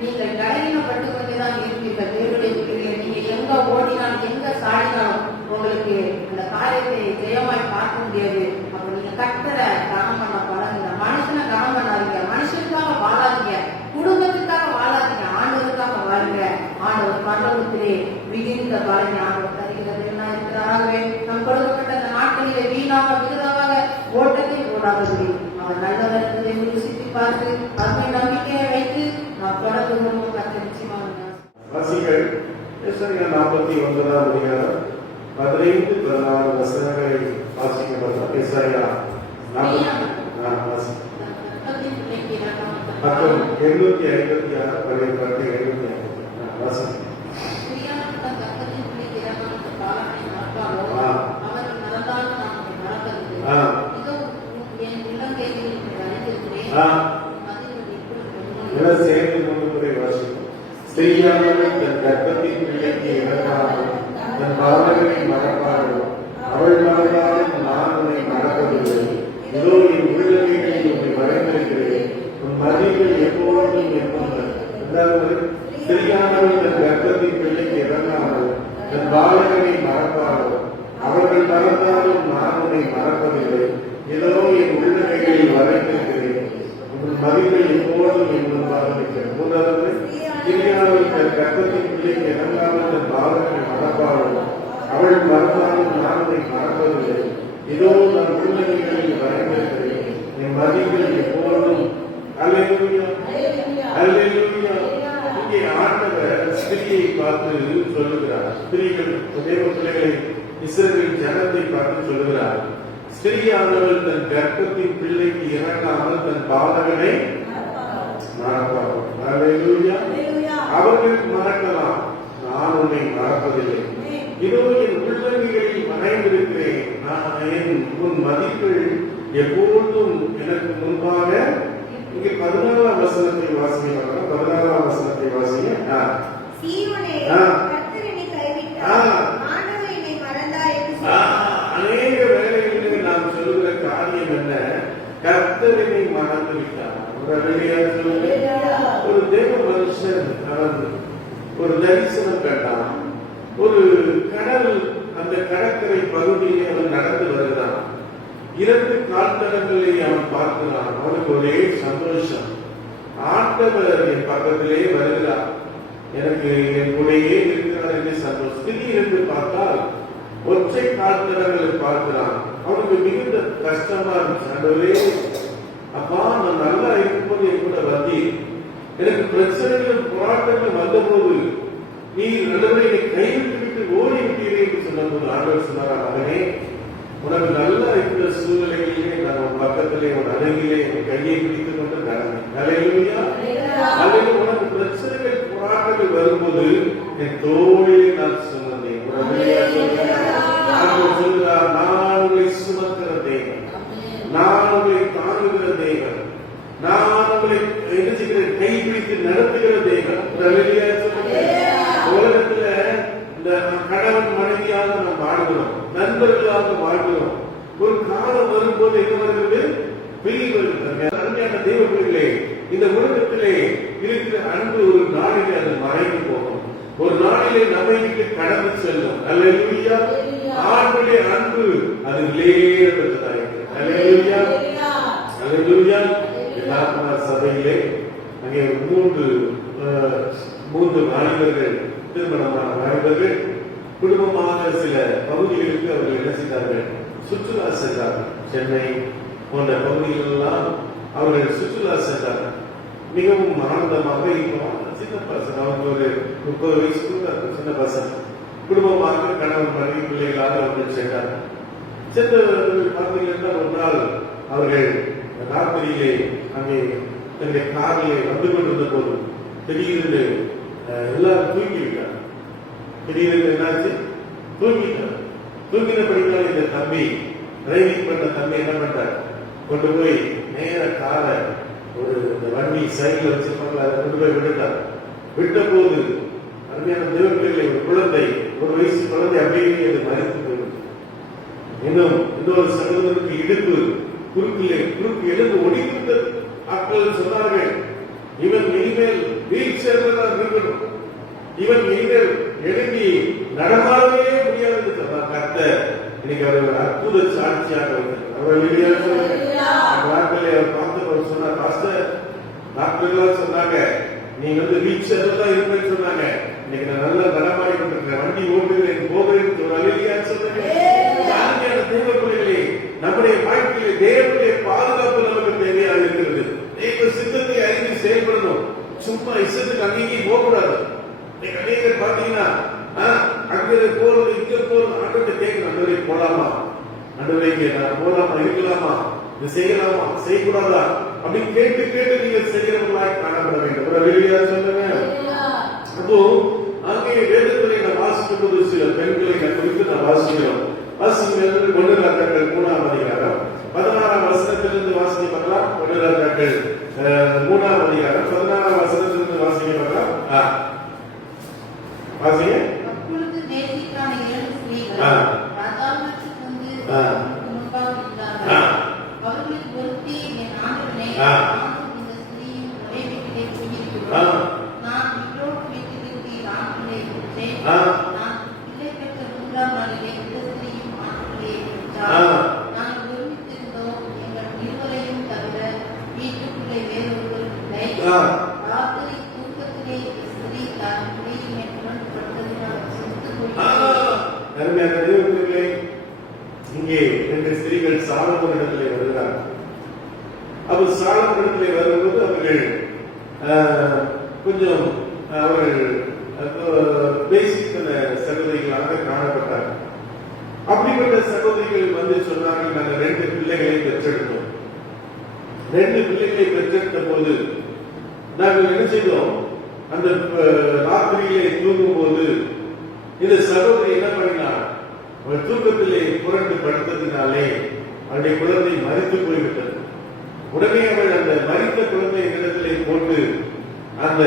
நீங்கள் கலையினப்பட்டு கொண்டுதான் இருப்பீர்கள். தேவனுடைய பிள்ளைகளே, நீங்க எங்க ஓடினாலும் எங்க சாடினாலும் உங்களுக்கு அந்த காரியத்தை ஜெயமாய் பார்க்க முடியாது. அப்ப நீங்க கர்த்தரை கனம் பண்ண பழகுங்க. மனுஷனை கனம் பண்ணாதீங்க, மனுஷனுக்காக வாழாதீங்க, குடும்பத்துக்காக வாழாதீங்க, ஆண்டவருக்காக வாழுங்க. ஆண்டவர் பரலோகத்திலே மிகுந்த பலனை ஆண்டவர் தருகிறது இருக்கிறாராகவே நம் கொடுக்கப்பட்ட அந்த நாட்களிலே வீணாக விருதாக ஓட்டத்தை ஓடாதபடி அவர் நல்லவர் என்பதை ருசித்து பார்த்து அவரை நம்பிக்கையை வைத்து நாம் தொடர்ந்து கர்த்தர் நிச்சயமாக வாசிகள் எஸ்ஐயா 49 அதிகாரம் 15-16 வசனங்களை வாசிக்கப்பட்ட எஸ்ஐயா 856 சேர்ந்து மூன்று முறை வாசிக்கும். ஸ்திரீயானவள் தன் கர்ப்பத்தின் பிள்ளைக்கு இறங்காமல் தன் பாலகனை மறப்பாளோ, அவள் மறந்தாலும் நான் உன்னை மறப்பதில்லை. இதோ என் உள்ளவைகளில் உன்னை வரைந்திருக்கிறேன், உன் மதிகள் எப்போதும் என்பது. அதாவது ஸ்திரீயானவள் தன் கர்ப்பத்தின் பிள்ளைக்கு இறங்காமல் தன் பாலகனை மறப்பாளோ, அவர்கள் மறந்தாலும் நான் உன்னை மறப்பதில்லை. இதோ என் உள்ளவைகளில் வரைந்திருக்கிறேன், உன் மதிகள் எப்போதும் என்பதாக இருக்கிறேன். மூன்றாவது கிரியாவில் தன் கர்ப்பத்தின் பிள்ளைக்கு இறங்காமல் தன் பாலகனை மறப்பாளோ, அவள் மறந்தாலும் நான் உன்னை மறப்பதில்லை. இதோ நான் உள்ளவைகளில் வரைந்திருக்கிறேன், என் மதிகள் எப்போதும். அல்லேலூயா, அல்லேலூயா. இங்கே ஆண்டவர் ஸ்திரியை பார்த்து சொல்லுகிறார். ஸ்திரீகள் தேவ பிள்ளைகளை, இஸ்ரவேல் ஜனத்தை பார்த்து சொல்லுகிறார். ஸ்திரீயானவள் தன் கர்ப்பத்தின் பிள்ளைக்கு இறங்காமல் தன் பாலகனை மறப்பார்கள். அல்லேலூயா. அவர்கள் மறக்கலாம், நான் உன்னை மறப்பதில்லை. இதோ என் உள்ளவைகளில் மறைந்திருக்கிறேன், நான் உன் மதிப்புகள் எப்பொழுதும் எனக்கு முன்பாக. இங்கே 14ஆம் வசனத்தை வாசிக்க. 14ஆம் வசனத்தை வாசிங்க. அநேக வேளைகளில் நாம் சொல்லுகிற காரியம் என்ன? கர்த்தரை மறந்து விட்டார். ஒரு தேவ மனுஷன் ஒரு தரிசனம் கண்டான். ஒரு கடல், அந்த கடற்கரை பகுதியில் அவன் நடந்து வருகிறான். 2 கால்தடங்களை அவன் பார்க்கிறான். அவனுக்கு ஒரே சந்தோஷம். ஆண்டவர் என் பக்கத்திலே வருகிறார், எனக்கு என் கூடையே இருக்கிறார் என்று சந்தோஷம். திடீரென்று பார்த்தால் ஒற்றை கால்தடங்களை பார்க்கிறான். அவனுக்கு மிகுந்த கஷ்டமா இருந்துச்சு. ஆண்டவரே, அப்பா, நான் நல்லா இருக்கும்போது என் கூட வந்தி, எனக்கு பிரச்சனைகள் போராட்டங்கள் வந்தபோது நீ நல்லவரை என்னை கைவிட்டு விட்டு ஓடி விட்டீரே என்று சொன்னபோது ஆண்டவர் சொன்னாரா, மகனே, உனக்கு நல்லா இருக்கிற சூழ்நிலைகளிலே நான் உன் பக்கத்திலே உன் அருகிலே என் கையை பிடித்துக் கொண்டு நடந்தேன். அல்லேலூயா. அல்லேலூயா. உனக்கு பிரச்சனைகள் போராட்டங்கள் வரும்போது என் தோளிலே நான் சுமந்தேன். சொல்லுகிறார், நான் உங்களை சுமக்கிற தேவன், நான் உங்களை தாங்குகிற தேவன், நான் உங்களை கைப்பிடித்து நடத்துகிற தேவன். உலகத்துல இந்த கணவன் மனைவியாக நாம் வாழ்கிறோம், நண்பர்களாக வாழ்கிறோம். ஒரு காலம் வரும்போது என்ன வருகிறது? பிரிவு வருகிறது. அருமையான தெய்வ பிள்ளைகளே, இந்த உலகத்திலே இருக்கிற அன்பு ஒரு நாளிலே அது மறைந்து போகும், ஒரு நாளிலே நம்மை விட்டு கடந்து செல்லும். அல்லேலூயா. ஆண்டவருடைய அன்பு அது விலையேறப்பட்டதாக இருக்கிறது. அல்லேலூயா, அல்லேலூயா. சபையிலே அங்கே மூன்று வாலிபர்கள், திருமணமான வாலிபர்கள் குடும்பமாக சில பகுதிகளுக்கு அவர்கள் என்ன செய்தார்கள்? சுற்றுலா சென்றார்கள். சென்னை போன்ற பகுதிகளெல்லாம் அவர்கள் சுற்றுலா சென்றார்கள். மிகவும் ஆனந்தமாக இருப்பாங்க. சின்ன பசங்க, அவங்க ஒரு 30 வயசுக்குள்ள சின்ன பசங்க, குடும்பமாக கணவன் மனைவி பிள்ளைகளாக அவர்கள் சென்றார்கள். சென்றவர்கள் பார்த்தீங்கன்னா ஒரு நாள் அவர்கள் ராத்திரியிலே அங்கே தன்னுடைய காரிலே வந்து கொண்டிருந்த போது திடீரென்று எல்லாரும் தூங்கிவிட்டார். திடீரென்று என்னாச்சு? தூங்கிட்டார். தூங்கினபடிதான் இந்த தம்பி, டிரைவிங் பண்ண தம்பி என்ன பண்றார்? கொண்டு போய் நேர காரை ஒரு வண்டி சைக்கிள் வச்சிருப்பாங்க, அதை கொண்டு போய் விட்டுட்டார். விட்ட போது அருமையான தேவப்பிள்ளைகளை, ஒரு குழந்தை, 1 வயசு குழந்தை அப்படியே அது மறைத்து போயிடும். இன்னொரு சகோதரருக்கு இடுப்பு குறுக்கு எலும்பு ஒடிக்கின்றது. ஆட்கள் சொன்னார்கள், இவன் இனிமேல் வீல் சேர்ந்துதான் இருக்கணும், இவன் இனிமேல் எழுதி நடமாடவே முடியாது சொன்னார் கர்த்தர். இன்னைக்கு அவர் ஒரு அற்புத சாட்சியாக அவர் பார்த்து சொன்னார், பாஸ்டர் டாக்டர் சொன்னாங்க நீ வீல் சேர்ந்துதான் இருப்பேன்னு சொன்னாங்க. இன்னைக்கு நான் நல்லா நடமாடி கொண்டிருக்கிறேன், வண்டி ஓட்டுகிறேன், போகிறேன் சொன்னாங்க. தேவ பிள்ளைகளே, நம்முடைய வாழ்க்கையிலே தேவனுடைய பாதுகாப்பு நமக்கு தேவையாக இருக்கிறது. தெய்வ சித்தத்தை அறிந்து செயல்படணும். சும்மா இஷ்டத்துக்கு அங்கேயும் போகக்கூடாது. அநேகர் பாத்தீங்கன்னா அங்க போறது இங்க போறது ஆண்டவரை கேட்கணும், ஆண்டவரை போலாமா, ஆண்டவரை நான் போலாமா, இருக்கலாமா, இது செய்யலாமா, செய்யக்கூடாதா அப்படின்னு கேட்டு கேட்டு நீங்க செய்யறவங்களாய் காணப்பட வேண்டும். ஒரு வெளியா சொல்லுங்க. அப்போ அங்கே வேதத்துறை நான் வாசிக்கும் போது சில பெண்களை குறித்து நான் வாசிக்கிறோம். வாசிக்கிறது 1 ராஜாக்கள் 3ஆம் அதிகாரம் 16ஆம் வசனத்திலிருந்து வாசிக்க பார்க்கலாம். 1 ராஜாக்கள் 3ஆம் அதிகாரம் 16ஆம் வசனத்திலிருந்து வாசிக்க பார்க்கலாம். வாசிங்க. அப்பொழுது தேசிக்கான 2 ஸ்திரீகள் ராஜாவுக்கு வந்து முன்பாக நின்றார்கள். அவர்களுக்கு ஒருத்தி, என் ஆண்டவனே, நானும் இந்த ஸ்திரீயும் ஒரே வீட்டிலே குடியிருக்கிறோம். நான் இவரோடு வீட்டிற்கு ஆண்களை பெற்றேன். நான் பிள்ளை பெற்ற 3ஆம் நாளிலே இந்த ஸ்திரீயும் ஆண்களை பெற்றார். நாங்கள் ஒருமித்திருந்தோம். எங்கள் இருவரையும் தவிர வீட்டுக்குள்ளே வேறொருவர் இல்லை. ராத்திரி தூக்கத்திலே ஸ்திரீ தான் பிள்ளையின் மேற்கொண்டு படுத்ததினால் செத்து போய் இங்கே 2 ஸ்திரீகள் சாலமோனிடத்திலே வருகிறார்கள். அப்ப சாலமோனிடத்திலே வரும்போது அவர்கள் கொஞ்சம் அவர்கள் பேசிக் சகோதரிகளாக காணப்பட்டார்கள். அப்படிப்பட்ட சகோதரிகள் வந்து சொன்னார்கள், நாங்கள் 2 பிள்ளைகளை பெற்றெடுத்தோம். 2 பிள்ளைகளை பெற்றெடுத்த போது நாங்கள் என்ன செய்தோம், அந்த ராத்திரியிலே தூங்கும் போது இந்த சகோதரி என்ன பண்ணினார், அவள் தூக்கத்திலே புரண்டு படுத்ததினாலே அவருடைய குழந்தை மரித்து போய்விட்டது. உடனே அவள் அந்த மரித்த குழந்தை இடத்திலே போட்டு அந்த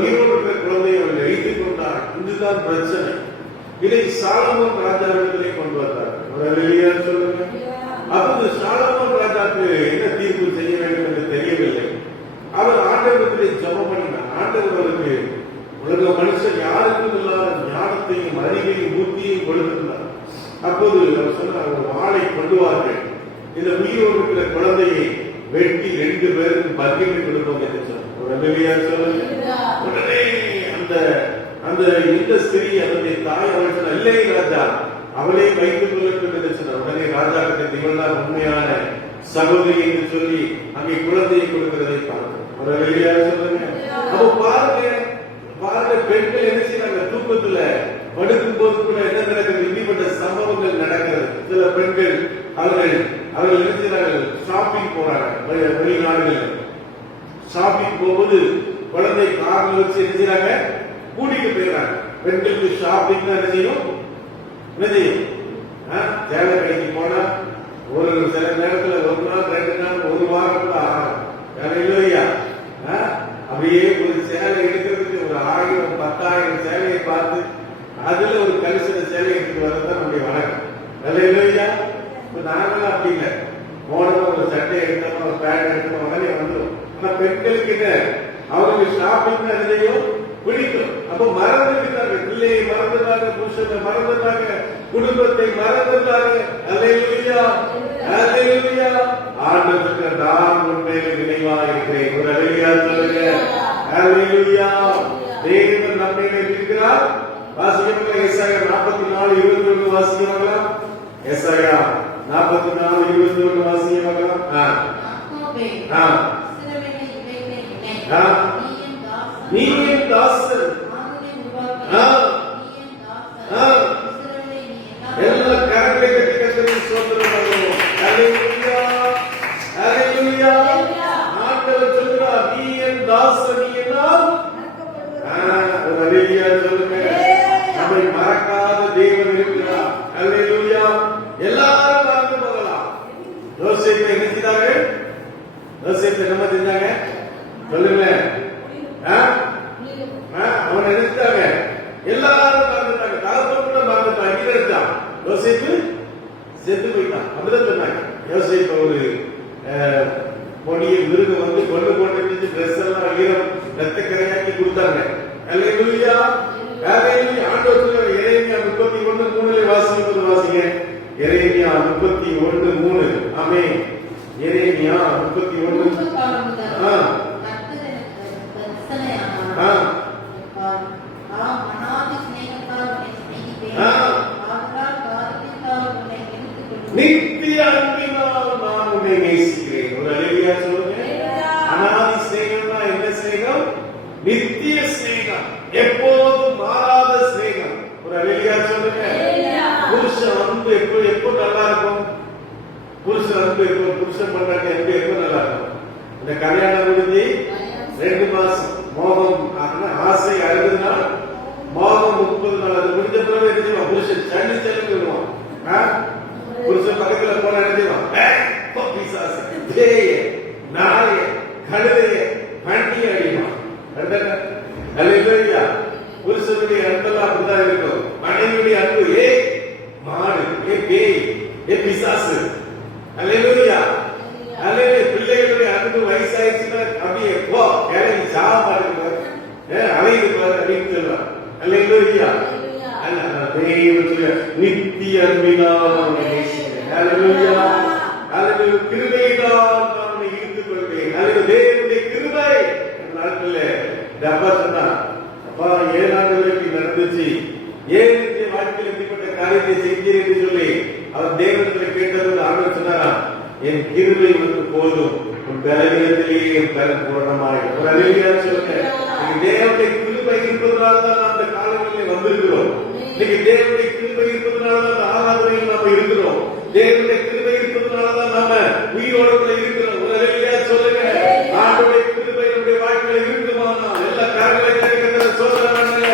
உயிரோடு இருக்கிற குழந்தையை அவள் வைத்துக் கொண்டார். இதுதான் பிரச்சனை. இதை சாலமோன் ராஜாவிடத்திலே கொண்டு வந்தார். சொல்லுங்க. அப்போது சாலமோன் ராஜாவுக்கு என்ன தீர்ப்பு செய்ய வேண்டும் என்று தெரியவில்லை. அவர் ஆண்டவரத்திலே ஜெபம் பண்ணினார். ஆண்டவர் அவருக்கு உலக மனுஷன் யாருக்கும் இல்லாத ஞானத்தையும் அறிவையும் புத்தியையும் கொடுத்திருந்தார். அப்போது அவர் சொன்னார், ஒரு வாளை கொண்டுவார்கள், இந்த உயிரோடு இருக்கிற குழந்தையை வெட்டி 2 பேருக்கும் பகிர்ந்து கொடுப்போம் என்று சொன்னார். உடனே அந்த இந்த ஸ்திரீ அவருடைய தாய் அவள் சொன்ன, இல்லை ராஜா, அவளே வைத்துக் கொள்ளட்டும் என்று சொன்னார். உடனே ராஜா கிட்ட இவள்தான் உண்மையான சகோதரி என்று சொல்லி அங்கே குழந்தையை கொடுக்கிறதை பார்த்தோம். சொல்லுங்க. அப்போ பாருங்க பெண்கள் என்ன செய்யறாங்க, தூக்கத்துல படுக்கும் போது கூட என்ன நடக்குது, இப்படிப்பட்ட சம்பவங்கள் நடக்கிறது. சில பெண்கள் அவர்கள் என்ன செய்யறாங்க, ஷாப்பிங் போறாங்க. வெளிநாடுகள் ஷாப்பிங் போகும்போது குழந்தை கார்ல வச்சு என்ன செய்யறாங்க, கூட்டிட்டு போயிடறாங்க. பெண்களுக்கு ஷாப்பிங் என்ன செய்யும், சேலை கடைக்கு போனா ஒரு சில நேரத்துல 1 நாள் 2 நாள் 1 வாரம் கூட ஆகும். வேற இல்லையா, அப்படியே ஒரு சேலை எடுக்கிறதுக்கு ஒரு 1000 10,000 சேலையை பார்த்து அதுல ஒரு கரிசன சேலை எடுத்துட்டு வரதான் நம்முடைய வழக்கம். வேற இல்லையா, நாங்களாம் அப்படி இல்லை. போனோம் ஒரு சட்டை எடுத்தோம், ஒரு பேண்ட் எடுத்தோம், உடனே வந்துடும். ஆனா பெண்களுக்கு என்ன, அவங்களுக்கு ஷாப்பிங் எதையும் பிடிக்கும். அப்ப மறந்துட்டாங்க, பிள்ளையை மறந்துட்டாங்க, புருஷனை மறந்துட்டாங்க, குடும்பத்தை மறந்துட்டாங்க. அல்லேலூயா, அல்லேலூயா. ஆண்டவருக்கு நான் உண்மையில் நினைவா இருக்கிறேன். ஒரு அல்லேலூயா சொல்லுங்க. அல்லேலூயா. தேவன் நம்மிலே இருக்கிறார். வாசிக்கிறவங்க ஏசாயா 44:21 வாசிக்கிறாங்களா? ஏசாயா 44:21 வாசிக்கிறாங்களா? நீ என் தாசன், எல்லா கரங்களை கட்டி கட்டி சோதனை பண்ணுவோம். அல்லேலூயா, அல்லேலூயா. ஆண்டவர் சொல்கிறார், நீ என் தாசன், நீ என்னால் அல்லேலூயா சொல்லுங்க. நம்மை மறக்காத தேவன் இருக்கிறார். அல்லேலூயா. எல்லாரும் மறந்து போகலாம். யோசேப்பை என்ன செய்தார்கள், யோசேப்பை என்ன செஞ்சாங்க சொல்லுங்க. அவன் நினைச்சாங்க, எல்லாரும் மறந்துட்டாங்க, தகப்பன் கூட மறந்துட்டாங்க. நினைச்சான் யோசேப்பு செத்து போயிட்டான். அப்படிதான் சொன்னாங்க. யோசேப்பு ஒரு பொடியை மிருகம் வந்து கொண்டு போட்டு ட்ரெஸ் ஆமென். எரேமியா 31 பூர்வ காலம் முதல் ஆ. கர்த்தர் எனக்கு தரிசனையானார். ஆ. அநாதி சிநேகத்தால் உன்னை சிநேகித்தேன். ஆ. ஆதலால் காரியத்தால் உன்னை எடுத்துக் கொள்வேன். நித்திய அன்பினால் நான் உன்னை நேசிக்கிறேன். ஒரு அல்லேலூயா சொல்லுங்க. அநாதி சிநேகம்னா என்ன சிநேகம்? நித்திய சிநேகம், எப்போதும் மாறாத சிநேகம். ஒரு அல்லேலூயா சொல்லுங்க. புருஷ அன்பு எப்போ நல்லா இருக்கும்? புருஷன் அன்பு எப்போ, புருஷன் பண்றாங்க அன்பு எப்போ நல்லா இருக்கும்? இந்த கல்யாணம் முடிஞ்சு 2 மாசம் மோகம் ஆசை 60 நாள், மோகம் 30 நாள். அது முடிஞ்ச பிறகு என்ன செய்வான்? புருஷன் சண்டை சொல்லுவான். புருஷன் பக்கத்துல போன எழுதிவான், நாய கழுதைய பண்டிகை அடிவான். அல்லேலூயா. புருஷனுடைய அன்பெல்லாம் அப்படிதான் இருக்கும். மனைவியுடைய அன்பு ஏ மாடு, ஏ பேய், ஏ பிசாசு. அல்லேலூயா. அல்லேலூயா. பிள்ளைகளுடைய அன்பு வயசாயிடுச்சுன்னா அப்படியே போ கிளம்பி சாவ மாட்டேங்குது, அலையுது பாரு அப்படின்னு சொல்லுவான். அல்லேலூயா. நித்திய அன்பினால் உன்னை நேசிக்கிறேன். அல்லேலூயா. அல்லேலூயா. கிருபையினால் நான் உன்னை ஈர்த்துக் கொள்வேன். அல்லேலூயா. தேவனுடைய கிருபை. நாட்கள்ல அப்பா சொன்னா, அப்பா 7 ஆண்டு வரைக்கும் நடந்துச்சு, ஏன் இந்த வாழ்க்கையில் இப்படிப்பட்ட காரியத்தை செஞ்சீர் என்று சொல்லி அவர் தேவனிடத்தில் கேட்டது. ஆண்டவர் சொன்னாரா, என் கிருபை உனக்கு போதும், உன் பலவீனத்திலேயே என் பலன் பூரணமாயிடும். ஒரு அல்லேலூயா சொல்லுங்க. தேவனுடைய கிருபை இருப்பதனால தான் நாம் அந்த காலங்களில் வந்திருக்கிறோம். இன்னைக்கு தேவனுடைய கிருபை இருப்பதனால தான் அந்த ஆராதனையில் நாம இருக்கிறோம். தேவனுடைய கிருபை இருப்பதனால தான் நாம உயிரோடு இருக்கிறோம். ஒரு அல்லேலூயா சொல்லுங்க. ஆண்டவருடைய கிருபை நம்முடைய வாழ்க்கையில் இருக்குமானா எல்லா காரியங்களையும் சொல்றாங்க.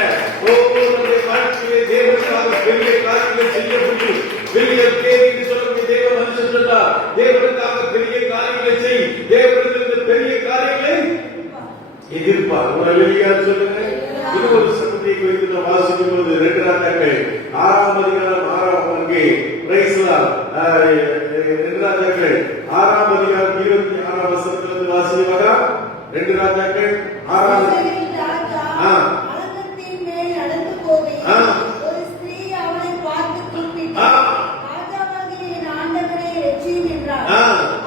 நம்முடைய வாழ்க்கையிலே தேவனுக்காக பெரிய காரியங்களை செய்ய முடியும். பெரிய கேள்வி சொல்லக்கூடிய தேவ மனுஷன் சொன்னார், தேவனுக்காக பெரிய காரியங்களை செய், தேவனுக்கு பெரிய காரியங்களை எதிர்ப்பார். ஒரு அல்லேலூயா சொல்லுங்க. இது ஒரு சம்பவத்தை குறித்து நாம் வாசிக்கும் போது 2 ராஜாக்கள் 6ஆம் அதிகாரம் 6ஆம் அங்கே பிரைஸ்லால் 2 ராஜாக்கள் 6ஆம் அதிகாரம் 26ஆம் வசனத்திலிருந்து வாசிக்கவாரா? 2 ராஜாக்கள் 6ஆம் அலங்கத்தின் மேல் நடந்து போவே ஒரு ஸ்திரீ அவனை பார்த்து கூப்பிட்டு, ராஜாவாகிய என் ஆண்டவரை ரட்சியும் என்றார்.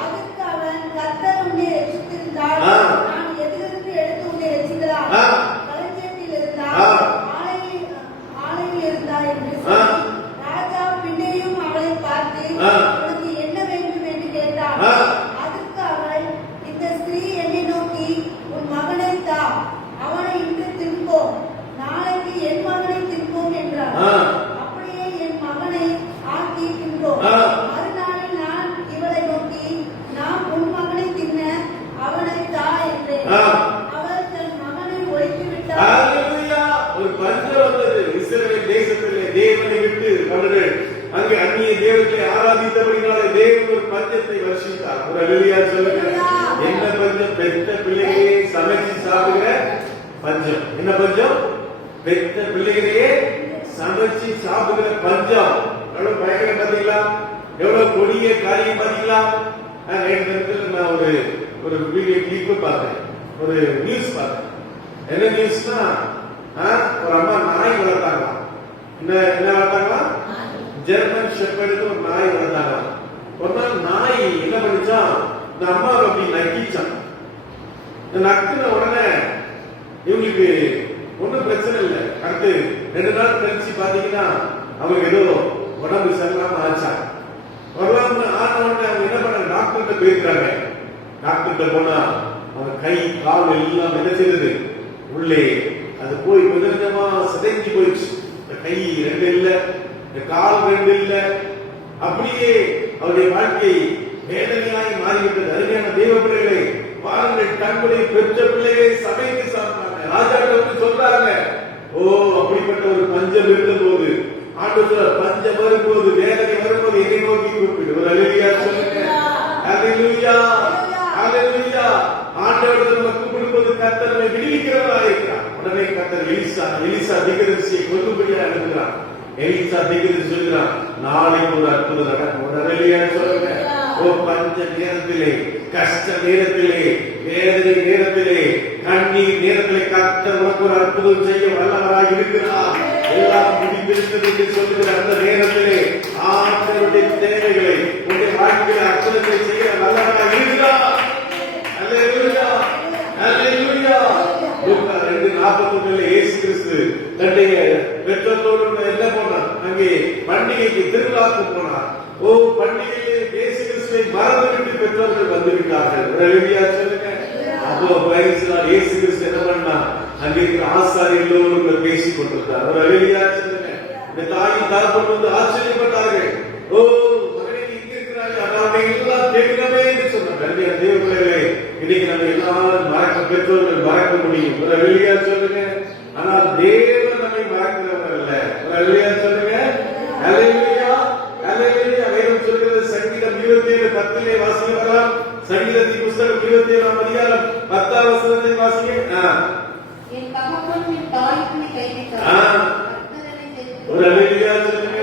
அதற்கு அவன், கர்த்தர் உன்னை ரட்சித்திருந்தால் நான் எதிலிருந்து எடுத்து உன்னை ரட்சிக்கலாம்? களஞ்சியத்தில் இருந்தா, ஆலையில் இருந்தா என்று சொல்லி, ராஜா பின்னையும் அவளை பார்த்து, உனக்கு என்ன வேண்டும் என்று கேட்டான். அதற்கு அவள், இந்த ஸ்திரீ என்னை நோக்கி, உன் மகனை தா, அவனை இன்று தின்போம், நாளைக்கு என் மகனை தின்போம் என்றார். அப்படியே என் மகனை ஆக்கி தின்றோம். மறுநாளில் நான் இவளை நோக்கி, நாம் உன் மகனை தின்ன அவனை தா என்றேன். அவள் தன் மகனை ஒழித்து விட்டார். ஒரு பஞ்சம் வந்தது இஸ்ரவேல் தேசத்திலே. தேவனை விட்டு அவர்கள் அங்கே அந்நிய தேவர்களை ஆராதித்தபடினாலே தேவன் ஒரு பஞ்சத்தை வருஷித்தார். ஒரு அல்லேலூயா சொல்லுங்க. என்ன பஞ்சம்? பெற்ற பிள்ளைகளையே சமைச்சு சாப்பிடுகிற பஞ்சம். என்ன பஞ்சம்? பெற்ற பிள்ளைகளையே சமைச்சு சாப்பிடுகிற பஞ்சம். எவ்வளவு பயங்கரம் பாத்தீங்களா? எவ்வளவு கொடிய காரியம் பாத்தீங்களா? நான் ஒரு வீடியோ கிளிப் பார்த்தேன், ஒரு நியூஸ் பார்த்தேன். என்ன நியூஸ்னா, ஒரு அம்மா நாய் வளர்த்தாங்க. என்ன வளர்த்தாங்களா? ஜெர்மன் ஷெப்பர்டு ஒரு நாய் வளர்த்தாங்க. ஒரு நாள் நாய் என்ன பண்ணிச்சா, இந்த அம்மாவை அப்படி நக்கிச்சான். நக்குன உடனே இவங்களுக்கு ஒன்னும் பிரச்சனை இல்லை. அடுத்து 2 நாள் கழிச்சு பாத்தீங்கன்னா அவங்க ஏதோ உடம்பு சரியில்லாம ஆச்சா. வரலாம்னு ஆன உடனே அவங்க என்ன பண்ண, டாக்டர்கிட்ட போயிருக்காங்க. டாக்டர்கிட்ட போனா அவங்க கை கால் எல்லாம் என்ன செய்யுது, உள்ளே அது போய் கொஞ்சமா சிதைஞ்சு போயிடுச்சு. இந்த கை 2 இல்ல, இந்த கால் 2 இல்ல. அப்படியே அவருடைய வாழ்க்கை வேதனையாய் மாறிவிட்டது. அருமையான தேவ பிள்ளைகளை பாருங்கள், தங்களுடைய பெற்ற பிள்ளைகளை சபைக்கு சாப்பிட்டாங்க. ராஜாக்கள் சொல்றாங்க, ஓ அப்படிப்பட்ட ஒரு பஞ்சம் இருந்த போது ஆண்டவர் பஞ்சம் வரும்போது, வேதனை வரும்போது என்னை நோக்கி கூப்பிடு. ஒரு அல்லேலூயா சொல்லுங்க. அல்லேலூயா. அல்லேலூயா. ஆண்டவர் நம்ம கூப்பிடும்போது கர்த்தர் நம்மை விடுவிக்கிறவராக இருக்கிறார். உடனே கர்த்தர் எலிசா தீர்க்கதரிசியை கொல்லும்படியாக அனுப்புகிறார். எலிசா தீர்க்கதரிசி சொல்கிறார், நாளைக்கு ஒரு அற்புதம் நடக்கும். ஒரு அல்லேலூயா சொல்லுங்க. ஓ பஞ்ச நேரத்திலே, கஷ்ட நேரத்திலே, வேதனை நேரத்திலே கண்ணீர் நேரங்களை கர்த்தர் உனக்கு ஒரு அற்புதம் செய்ய வல்லவராய் இருக்கிறார். எல்லாம் முடிந்திருக்கிறது என்று சொல்லுகிற அந்த நேரத்திலே ஆண்டவருடைய தேவைகளை உங்களுடைய வாழ்க்கையில அற்புதத்தை செய்ய வல்லவராய் இருக்கிறார். அல்லேலூயா, அல்லேலூயா. லூக்கா 2:41 இயேசு கிறிஸ்து தன்னுடைய பெற்றோரோடு என்ன போனார்? அங்கே பண்டிகைக்கு திருவிழாக்கு போனார். பண்டிகையிலே இயேசு கிறிஸ்துவை மறந்துவிட்டு பெற்றோர்கள் வந்துவிட்டார்கள். அல்லேலூயா சொல்லுங்க. அப்போ பைபிள் இயேசு கிறிஸ்து என்ன பண்ணா? அங்கே இருக்கிற ஆசாரியர்களோடு பேசிக் கொண்டிருந்தார். அல்லேலூயா சொல்லுங்க. இந்த தாயும் தகப்பனும் வந்து ஆச்சரியப்பட்டார்கள். மகனே இங்க இருக்கிறாய், அதாவது எல்லாம் கேட்கவே என்று சொன்னார். தேவர்களே, இன்னைக்கு நம்ம எல்லாரும் பெற்றோர்கள் மறக்க முடியும். அல்லேலூயா சொல்லுங்க. ஆனால் தேவன் நம்மை மறக்கிறவர் அல்ல. அல்லேலூயா சொல்லுங்க. அல்லேலூயா, அல்லேலூயா. வேதம் சொல்கிறது சங்கீதம் 27:10 வாசிக்கலாம். சங்கீதத்தின் புத்தகம் 27ஆம் அதிகாரம் 10ஆம் வசனத்தை வாசிங்க. என் தகப்பன் என் தாய்க்கு கைவிட்டார். ஒரு அல்லேலூயா சொல்லுங்க.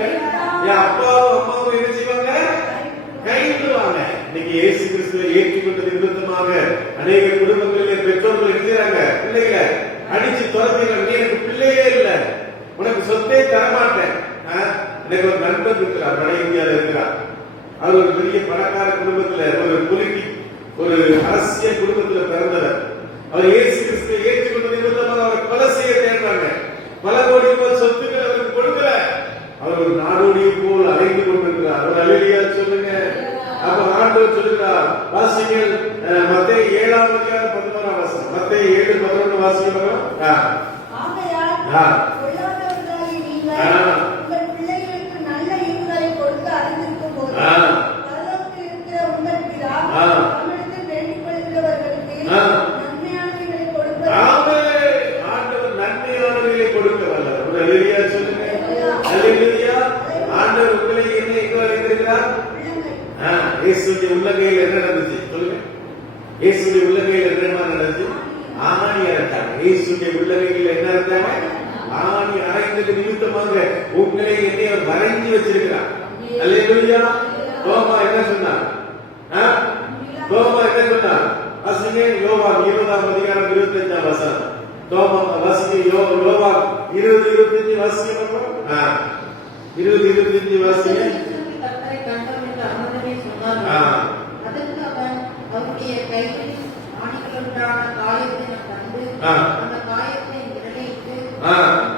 என் அப்பாவும் அம்மாவும் என்ன செய்வாங்க? கைவிடுவாங்க. இன்னைக்கு இயேசு கிறிஸ்துவை ஏற்றுக்கொண்டது நிமித்தமாக அநேக குடும்பங்களிலே பெற்றோர்கள் இருக்கிறாங்க. பிள்ளைகளை அடிச்சு துரத்திடுறாங்க. நீ எனக்கு பிள்ளையே இல்லை, உனக்கு சொத்தே தரமாட்டேன். எனக்கு ஒரு நண்பர் இருக்கிறார், வட இந்தியாவில் இருக்கிறார். அவர் ஒரு பெரிய பணக்கார குடும்பத்துல, ஒரு அரசியல் குடும்பத்துல பிறந்தவர். அவர் இயேசு கிறிஸ்துவை ஏற்றுக்கொண்ட நிமித்தமாக அவர் கொலை செய்ய தேடுறாங்க. பல கோடி ரூபாய் சொத்துக்கள் அவருக்கு கொடுக்கல. அவர் ஒரு நாடோடியை போல் அலைந்து கொண்டிருக்கிறார். அவர் அல்லேலூயா சொல்லுங்க. அப்ப ஆண்டவர் சொல்லுகிறார், வாசிங்கள் மத்தேயு 7ஆம் அதிகாரம் 11ஆம் வசனம். மத்தேயு 7:11 வாசிக்கிறோம். பொல்லாதவர்களாகிய நீங்கள் உங்கள் பிள்ளைகளுக்கு நல்ல ஈவுகளை கொடுத்து அறிந்திருக்கும் போது பரலோகத்தில் இருக்கிற உங்கள் பிதா அவனிடத்தில் வேண்டிக் கொள்கிறவர்களுக்கு நன்மையானவைகளை கொடுப்பார். ஆண்டவர் நன்மையானவைகளை கொடுக்க வல்லவர். அல்லேலூயா சொல்லுங்க. அல்லேலூயா. ஆண்டவர் உங்களை என்ன எங்க வைத்திருக்கிறார்? இயேசுடைய உள்ளங்கையில் என்ன நடந்துச்சு சொல்லுங்க. இயேசுடைய உள்ளங்கையில் என்ன நடந்துச்சு? ஆணி அரைத்தாங்க. இயேசுடைய உள்ளங்கையில் என்ன அரைத்தாங்க? ஆணி அரைத்தது நிமித்தமாக உங்களை என்னை வரைஞ்சி வச்சிருக்கிறார். அல்லேலூயா. தோமா என்ன சொன்னார்? தோமா என்ன சொன்னார்? வாசிங்க யோவான் 20ஆம் அதிகாரம் 25ஆம் வசனம். தோமா வாசிங்க யோவான் 20:25 வாசிங்க. 20:25 வாசிங்க. கர்த்தரை கண்டோம் என்று அவனிடமே சொன்னார்கள். அதற்கு அவன் அவருடைய கையில் ஆணிகளுண்டான காயத்தை நான் கண்டு அந்த காயத்தை விரலையிட்டு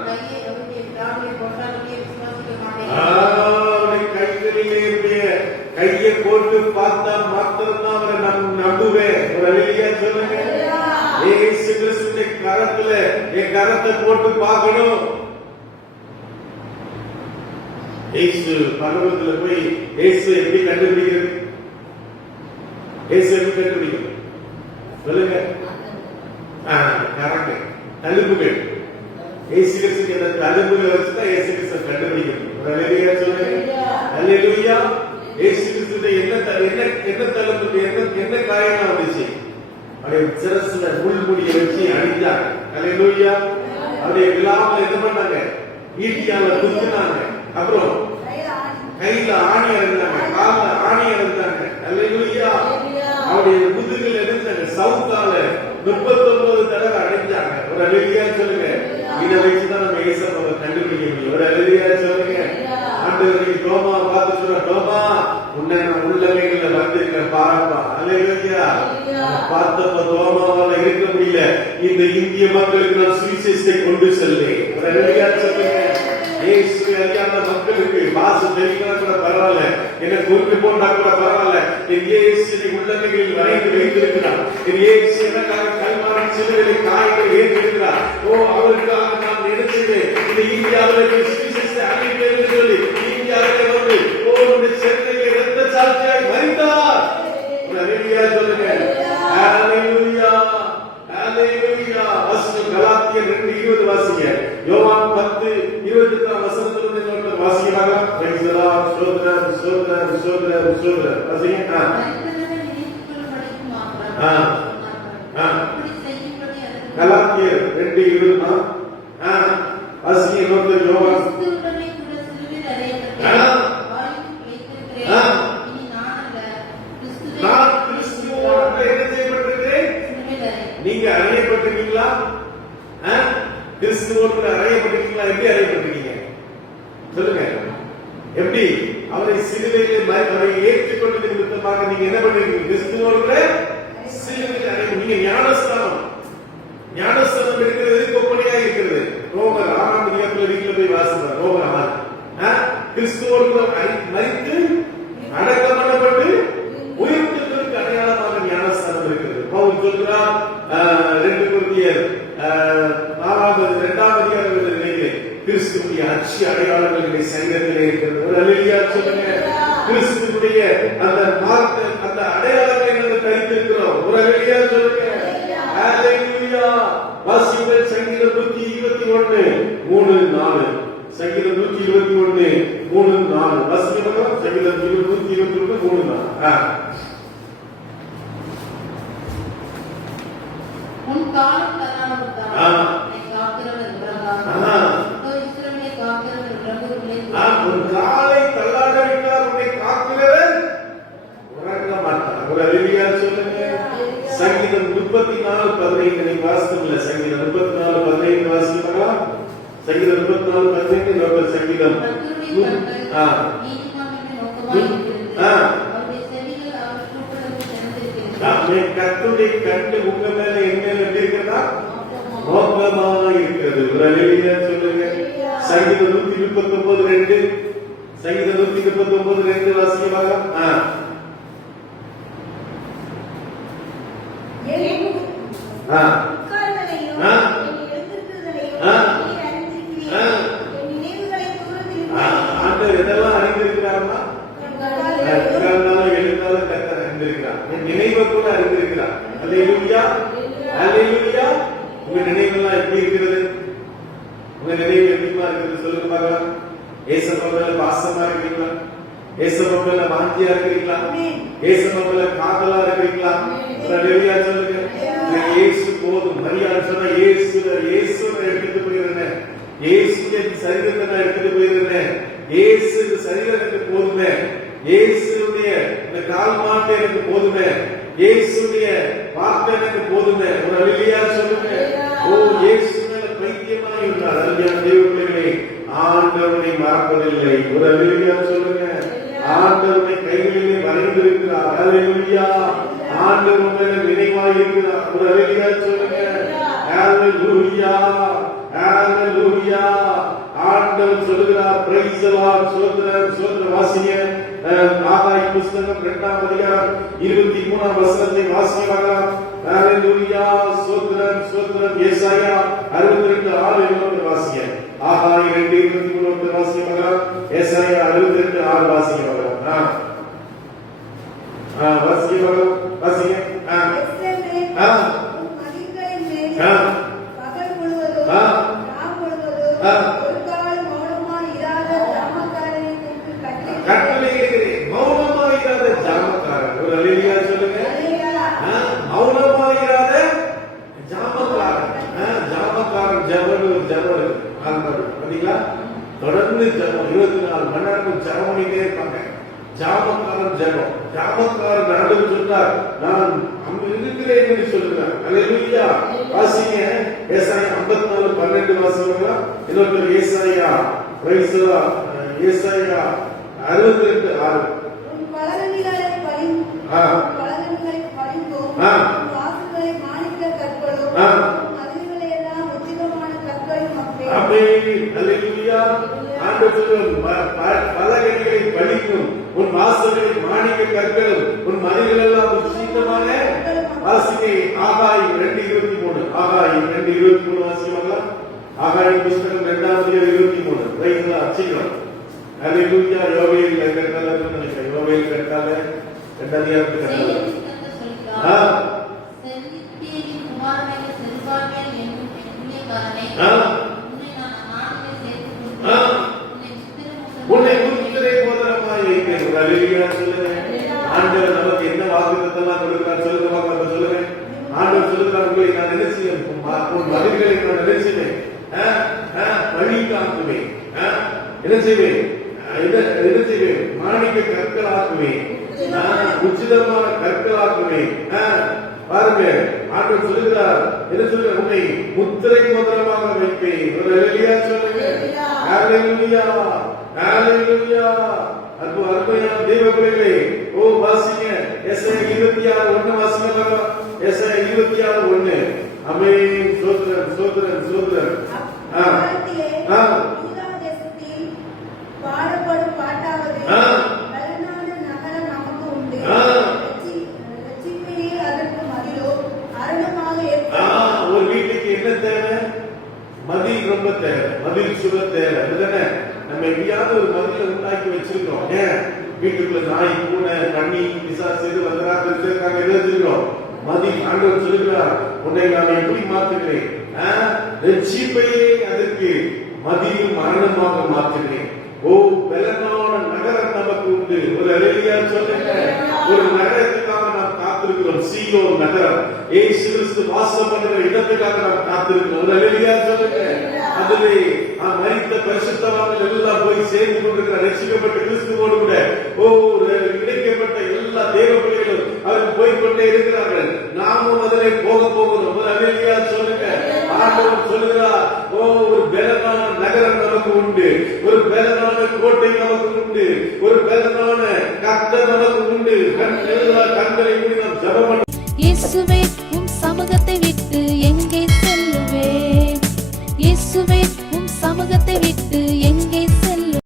கையை அவருடைய விழாவை போட்டாலுடைய விசுவாசிக்க மாட்டேன். அவருடைய கைகளிலே கையை போட்டு பார்த்தா மாத்திரம்தான் அவரை நம்புவேன். ஒரு அல்லேலூயா சொல்லுங்க. இயேசு கிறிஸ்துவின் கரத்துல என் கரத்தை போட்டு பார்க்கணும். இயேசு பரலோகத்துல போய் இயேசு எப்படி கண்டுபிடிக்கிறது? இயேசு எப்படி கண்டுபிடிக்கிறது சொல்லுங்க. கரெக்ட். தழும்புகள். இயேசு கிறிஸ்துக்கு அந்த தழும்புகளை வச்சுதான் இயேசு கிறிஸ்து கண்டுபிடிக்கிறது. அல்லேலூயா சொல்லுங்க. அல்லேலூயா. இயேசு கிறிஸ்து என்ன தழும்பு, என்ன காரியமா வந்துச்சு? அவருடைய சிரசுல முள்முடியை வச்சு அடித்தாங்க. அல்லேலூயா. அவருடைய விழாவில் என்ன பண்ணாங்க? ஈட்டியால குத்துனாங்க. அப்புறம் கையில ஆணி அடைந்தாங்க, கால ஆணி அடைந்தாங்க. அல்லேலூயா. அவருடைய முதுகில் இருந்தாங்க, சவுத்தால 39 தடவை அடைஞ்சாங்க. ஒரு அல்லேலூயா சொல்லுங்க. இதை வச்சுதான் நம்ம இயேசுவை கண்டுபிடிக்க முடியும். ஒரு அல்லேலூயா சொல்லுங்க. ஆண்டவரை தோமா பார்த்து சொல்ற, தோமா உன்னை நான் உள்ளங்கைகள்ல வந்திருக்கிறேன் பாருப்பா. அல்லேலூயா. பார்த்தப்ப தோமாவால இருக்க முடியல. இந்த இந்திய மக்களுக்கு நான் சுவிசேஷத்தை கொண்டு செல்வேன். ஒரு அல்லேலூயா சொல்லுங்க. இயேசு அறியாத மக்களுக்கு பாச தெரிவிக்கிறா கூட பரவாயில்ல, என்ன குறிப்பு போட்டா கூட பரவாயில்ல, என் இயேசு உள்ளங்கைகளில் வரைந்து வைத்திருக்கிறார். என் இயேசு எனக்காக கல்வாரி சிலுவையிலே காயங்களை ஏற்றிருக்கிறார். அவருக்காக நான் நினைச்சேன் இந்த இந்தியாவில் சுவிசேஷத்தை அறிவிப்பேன் என்று சொல்லி இந்தியாவிலே வந்து உன்னுடைய சென்னையிலே இரத்த சாட்சியாய் மரித்தார். அல்லேலூயா சொல்லுங்க. அல்லேலூயா. அல்லேலூயா. கலாத்தியர் 2:20 வாசிங்க. யோவான் 10:28 வசனத்திலிருந்து சொல்ற வாசிக்கலாம். Praise the Lord. ஸ்தோத்திரம் ஸ்தோத்திரம் ஸ்தோத்திரம் ஸ்தோத்திரம். வாசிங்க. கலாத்தியர் 2:20 வாசிங்க. யோவான் நான் கிறிஸ்துவோடு என்ன செய்யப்பட்டிருக்கிறேன்? நீ நீங்க அறையப்பட்டிருக்கீங்களா? கிறிஸ்துவோடு அறையப்பட்டிருக்கீங்களா? எப்படி அறையப்பட்டிருக்கீங்க சொல்லுங்க. எப்படி? அவரை சிலுவையிலே அவரை ஏற்றுக்கொண்டது நிமித்தமாக நீங்க என்ன பண்ணிருக்கீங்க? கிறிஸ்துவோடு கூட சிலுவையில் அறைய. நீங்க ஞானஸ்தானம் இருக்கிறது கொப்படியா இருக்கிறது. ரோமர் 6ஆம் அதிகாரத்துல வீட்டுல போய் வாசிப்பார். ரோமர் 6. கிறிஸ்துவோடு கூட மரித்து அடக்கம் பண்ணப்பட்டு உயிர்த்தெழுதலுக்கு அடையாளமாக ஞானஸ்தானம் இருக்கிறது. பவுல் சொல்கிறார் 2 கொரிந்தியர் 2ஆம் அதிகாரத்திலே கிறிஸ்துவுடைய அச்சி அடையாளங்கள் சரீரத்திலே இருக்கிறது. ஒரு அல்லேலூயா சொல்லுங்க. கிறிஸ்துவுடைய அந்த மார்க்க அந்த அடையாளங்களை நாங்கள் தரித்திருக்கிறோம். ஒரு அல்லேலூயா சொல்லுங்க. அல்லேலூயா. வாசிங்கள் சங்கீதம் 121 3-4. சங்கீதம் 121 3-4. வாசிக்கிறோம். சங்கீதம் 121 3-4. உன் காலம் தன்னானதுதான் என்னை காக்கிறவன் உறங்காமல். இஸ்ரவேலை காக்கிறவன் உறங்குவதில்லை. உன் காலை தள்ளாட விட்டார் உன்னை காக்கிறவன் உறங்க மாட்டார். ஒரு அல்லேலூயா சொல்லுங்க. சங்கீதம் 34:15 நீங்க வாசிக்கல. சங்கீதம் 34:15 வாசிக்கிறீங்களா? சங்கீதம் 34:15 இன்னொரு சங்கீதம். கர்த்தருடைய கண்ணு உங்க மேல என்ன இருக்கிறதா? நோக்கமாக இருக்கிறது. ஒரு அல்லேலூயா சொல்லுங்க. சங்கீதம் 139:2. சங்கீதம் 139:2 வாசிக்கலாமா? இதெல்லாம் அறிந்திருக்கிறாரா? எழுந்தாலும் கர்த்தர் அறிந்திருக்கிறார். நினைவை கூட அறிந்திருக்கிறார். அல்லேலூயா அல்லேலூயா. உங்க நினைவெல்லாம் எப்படி இருக்கிறது? உங்க நினைவு எப்படிமா இருக்கிறது சொல்லுங்க பார்க்கலாம். ஏசப்பா மேல பாசமா இருக்கிறீங்களா? ஏசப்பா மேல வாஞ்சியா இருக்கிறீங்களா? ஏசப்பா மேல காதலா இருக்கிறீங்களா? அல்லேலூயா சொல்லுங்க. இயேசு போதும். மரியாதை சொன்னா இயேசுவை எடுத்துட்டு போயிருந்தேன். இயேசுடைய சரீரத்தை நான் எடுத்துட்டு போயிருந்தேன். இயேசு சரீரம் எனக்கு போதுமே. இயேசுடைய இந்த கால் மாட்டை எனக்கு போதுமே. இயேசுடைய வார்த்தை எனக்கு போதுமே. ஒரு அல்லேலூயா சொல்லுங்க. ஓ இயேசு மேல பைத்தியமா இருந்தார். அருமையான தேவ பிள்ளைகளே, ஆண்டவரை மறப்பதில்லை. ஒரு அல்லேலூயா சொல்லுங்க. ஆண்டவரை கைகளிலே வரைந்திருக்கிறார். அல்லேலூயா. ஆண்டவர் மேல நினைவாய் இருக்கிறார். ஒரு அல்லேலூயா சொல்லுங்க. அல்லேலூயா அல்லேலூயா. ஆண்டவர் சொல்லுகிறார். Praise the Lord. சோதர வாசிங்க. ஆகாய் புத்தகம் 2ஆம் அதிகாரம் 23ஆம் வசனத்தை வாசிக்கலாம். அல்லேலூயா. சோதரம் ஏசாயா 62:6 வாசிங்க. ஆகாய் 2:23 வாசிக்கலாம். ஏசாயா 62:6 வாசிக்கலாம். வாசிங்க. மௌனமாயிராத ஜாமக்காரன். ஒரு அல்லேலூயா சொல்லுங்க. மௌனமாயிராத ஜாமக்காரன். ஜாமக்காரன் ஜபரு பாத்தீங்களா? தொடர்ந்து ஜபம் 24 மணி நேரம் ஜபம் பண்ணிட்டே இருப்பாங்க. ஜாமக்காரன் ஜபம். ஜாமக்காரன் நடந்து சொன்னார், நான் அங்க இருக்கிறேன் என்று சொல்லுகிறார். அல்லேலூயா. வாசிங்க. ஏசாயா 54:12 வாசிங்களா? இன்னொரு ஏசாயா பிரைஸ் தி லார்ட். ஏசாயா 62:6. உன் பலகணிகளை பணிந்தோம். வாசல்களை மாணிக்க கற்களும் மதில்களை எல்லாம் உச்சிதமான கற்களும் அப்பே. ஆமென். அல்லேலூயா. ஆண்டவர் சொல்றார், பலகணிகளை பணிக்கும், உன் வாசல்களை மாணிக்க கற்களும், உன் மதில்கள் எல்லாம் உச்சிதமான. வாசிங்க. ஆகாய் 2:23. ஆகாய் 2:23 வாசிங்களா? ஆகாய் புத்தகம் 2ஆம் அதிகாரம் 23. Praise the Lord. சீக்கிரம். அல்லேலூயா. யோவேல் கர்த்தால நினைக்கிறேன். யோவேல் கர்த்தால 2ஆம் அதிகாரத்துக்கு செல்லியேலின் குமாரனாகிய செருபாபேல் என்னும் ஊழியக்காரனை உன்னை முத்திரை மோதிரமாய் வைப்பேன். அல்லேலூயா சொல்லுங்க. ஆண்டவர் நமக்கு என்ன வாக்குத்தத்தம் கொடுக்கிறார் சொல்லுங்க பார்க்கலாம். சொல்லுங்க. ஆண்டவர் சொல்லுகிறார், உங்களை நான் என்ன செய்வேன்? உன் மதில்களை நான் என்ன செய்வேன்? வழி காக்குவேன். என்ன செய்வேன்? மாணிக்க கற்களாக்குவேன். உச்சிதமான கற்களாக்குவேன். பாருங்க, ஆண்டவர் சொல்லுகிறார், என்ன சொல்ற, உன்னை முத்திரை மோதிரமாக வைப்பேன். ஒரு அல்லேலூயா சொல்லுங்க. ஹalleluya, ஹalleluya. அருமையான தேவ பிள்ளைகளே, ஓ வாசிங்க, எஸ்ஐயா 26:1 வாசிங்க பாருங்க. எஸ்ஐயா 26:1. ஆமென். ஸ்தோத்திரம், ஸ்தோத்திரம், ஸ்தோத்திரம். யூதா தேசத்தில் பாடப்படும் பாட்டாவது, பலனான நகரம் நமக்கு உண்டு, ரட்சிப்பிலே அதற்கு மதிலோ அரணமாக ஏற்படும். ஒரு வீட்டுக்கு என்ன தேவை? மதில் ரொம்ப தேவை, மதில் சுவர் தேவை. அதுதானே நம்ம எங்கேயாவது ஒரு மதிலை உண்டாக்கி வச்சிருக்கோம். ஏன்? வீட்டுக்குள்ள நாய், பூனை, கண்ணி, பிசாசு இது வந்தராக இருக்காங்க, எது வச்சிருக்கோம்? மதில். ஆண்டவர் சொல்லுகிறார், உன்னை நான் எப்படி மாற்றுகிறேன்? ரட்சிப்பையே அதற்கு மதியும் மரணமாக மாற்றுகிறேன். ஓ, பலனான நகரம் நமக்கு உண்டு. ஒரு அல்லேலூயா சொல்லுங்க. ஒரு நகரத்துக்காக நாம் காத்திருக்கிறோம். சீயோன் நகரம், இயேசு கிறிஸ்து வாசம் பண்ணுகிற இடத்துக்காக நாம் காத்திருக்கிறோம். ஒரு அல்லேலூயா சொல்லுங்க. அதிலே மரித்த பரிசுத்தவான்கள் எல்லாம் போய் சேர்ந்து கொண்டிருக்கிற ரட்சிக்கப்பட்ட கிறிஸ்துவோடு கூட இணைக்கப்பட்ட எல்லா தேவ பிள்ளைகளும் அவர்கள் போய்கொண்டே இருக்கிறார்கள். நாமும் அதிலே போக போகிறோம். ஒரு அல்லேலூயா சொல்லுங்க. ஆண்டவர் சொல்லுகிறார், ஒரு பலனான நகரம் நமக்கு உண்டு, ஒரு பலனான கோட்டை நமக்கு உண்டு, ஒரு பலனான கர்த்தர் நமக்கு உண்டு. கண்களை மூடி நாம் ஜெபம் பண்ண. இயேசுவே